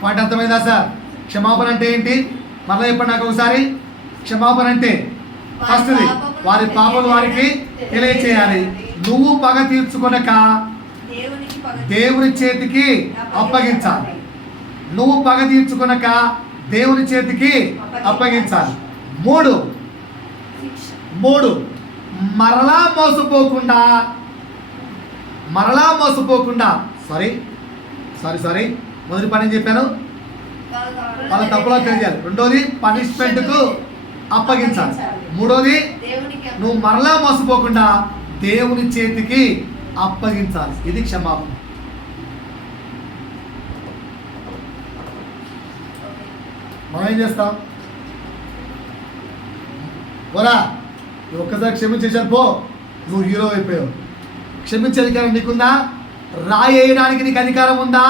పాయింట్ అర్థమైందా సార్? క్షమాపణ అంటే ఏంటి? మళ్ళీ చెప్పండి నాకు ఒకసారి. క్షమాపణ అంటే ఫస్ట్ది వారి పాపలు వారికి తెలియచేయాలి. నువ్వు పగ తీర్చుకొనక దేవుని చేతికి అప్పగించాలి. నువ్వు పగ తీర్చుకొనక దేవుని చేతికి అప్పగించాలి. మూడు మరలా మోసపోకుండా సారీ మొదటి పని ఏం చెప్పాను? వాళ్ళ తప్పులో తెలియాలి. రెండోది పనిష్మెంట్కు అప్పగించాలి. మూడోది నువ్వు మరలా మోసపోకుండా దేవుని చేతికి అప్పగించాలి. ఇది క్షమాపణ. మనం ఏం చేస్తాం? పోరా ఒక్కసారి క్షమించేసారు పో, నువ్వు హీరో అయిపోయావు. క్షమించే అధికారం నీకుందా? రాయేయడానికి నీకు అధికారం ఉందా?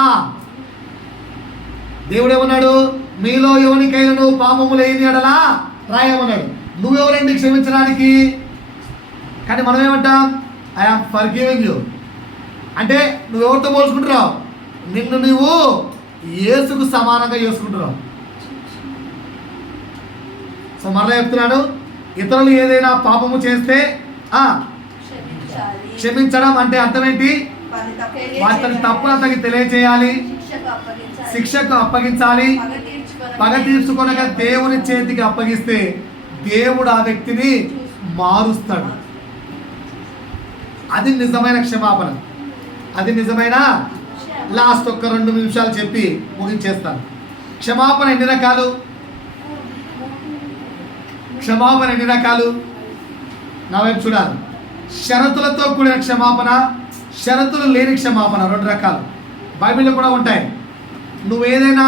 దేవుడు ఏమన్నాడు? మీలో ఎవరికైనా పాపము లేని ఎడలా రాయమన్నాడు. నువ్వెవరండి క్షమించడానికి? కానీ మనం ఏమంటాం? ఐఆమ్ ఫర్గివింగ్ యూ అంటే నువ్వెవరితో పోల్చుకుంటున్నావు? నిన్ను నువ్వు యేసుకు సమానంగా చేసుకుంటున్నావు. సో మరలా చెప్తున్నాడు, ఇతరులు ఏదైనా పాపము చేస్తే క్షమించడం అంటే అర్థం ఏంటి? వాటి తప్పును అతనికి తెలియచేయాలి, శిక్షకు అప్పగించాలి. పగ తీర్చుకొనక దేవుని చేతికి అప్పగిస్తే దేవుడు ఆ వ్యక్తిని మారుస్తాడు. అది నిజమైన క్షమాపణ. అది నిజమైన లాస్ట్ ఒక్క 2 నిమిషాలు చెప్పి ముగించేస్తాను. క్షమాపణ ఎన్ని రకాలు? నా వైపు చూడాలి. షరతులతో కూడిన క్షమాపణ, షరతులు లేని క్షమాపణ 2 రకాలు బైబిల్లో కూడా ఉంటాయి. నువ్వేదైనా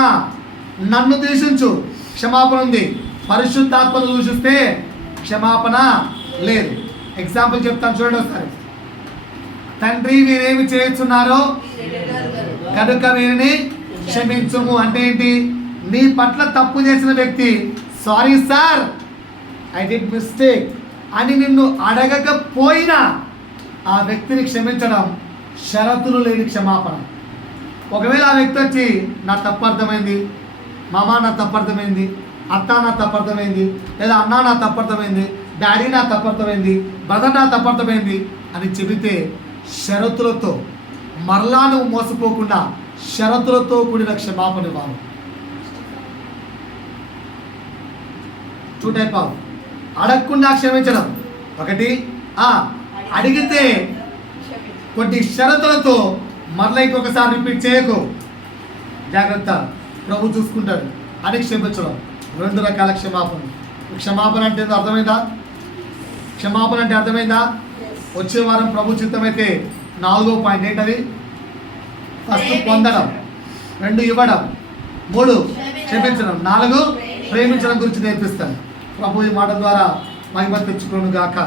నన్ను దూషించు, క్షమాపణ ఉంది. పరిశుద్ధాత్మను దూషిస్తే క్షమాపణ లేదు. ఎగ్జాంపుల్ చెప్తాను చూడండి ఒకసారి. తండ్రి వీరేమి చేస్తున్నారో కనుక వీరిని క్షమించుము అంటే ఏంటి? నీ పట్ల తప్పు చేసిన వ్యక్తి sorry sir I did mistake అని నిన్ను అడగకపోయినా ఆ వ్యక్తిని క్షమించడం షరతులు లేని క్షమాపణ. ఒకవేళ ఆ వ్యక్తి వచ్చి నా తప్పు అర్థమైంది, మామ నా తప్పు అర్థమైంది, అత్త నా తప్పు అర్థమైంది, లేదా అన్న నా తప్పు అర్థమైంది, డాడీ నా తప్పు అర్థమైంది, బ్రదర్ నా తప్పు అర్థమైంది అని చెబితే షరతులతో, మరలా నువ్వు మోసపోకుండా షరతులతో కూడిన క్షమాపణ ఇవ్వాలి. 2 టైప్ ఆఫ్ అడగకుండా క్షమించడం ఒకటి, అడిగితే కొన్ని షరతులతో మరలా ఇంకొకసారి రిపీట్ చేయకు, జాగ్రత్త ప్రభు చూసుకుంటాడు అని క్షమించడం. 2 రకాల క్షమాపణ. క్షమాపణ అంటే అర్థమైందా? క్షమాపణ అంటే అర్థమైందా? వచ్చే వారం ప్రభు చిత్తమైతే 4వ పాయింట్ ఏంటది? ఫస్ట్ పొందడం, 2 ఇవ్వడం, 3 క్షమించడం, 4 ప్రేమించడం గురించి నేర్పిస్తాను. ప్రభు ఈ మాట ద్వారా మహిమ తెచ్చుకోను గాక.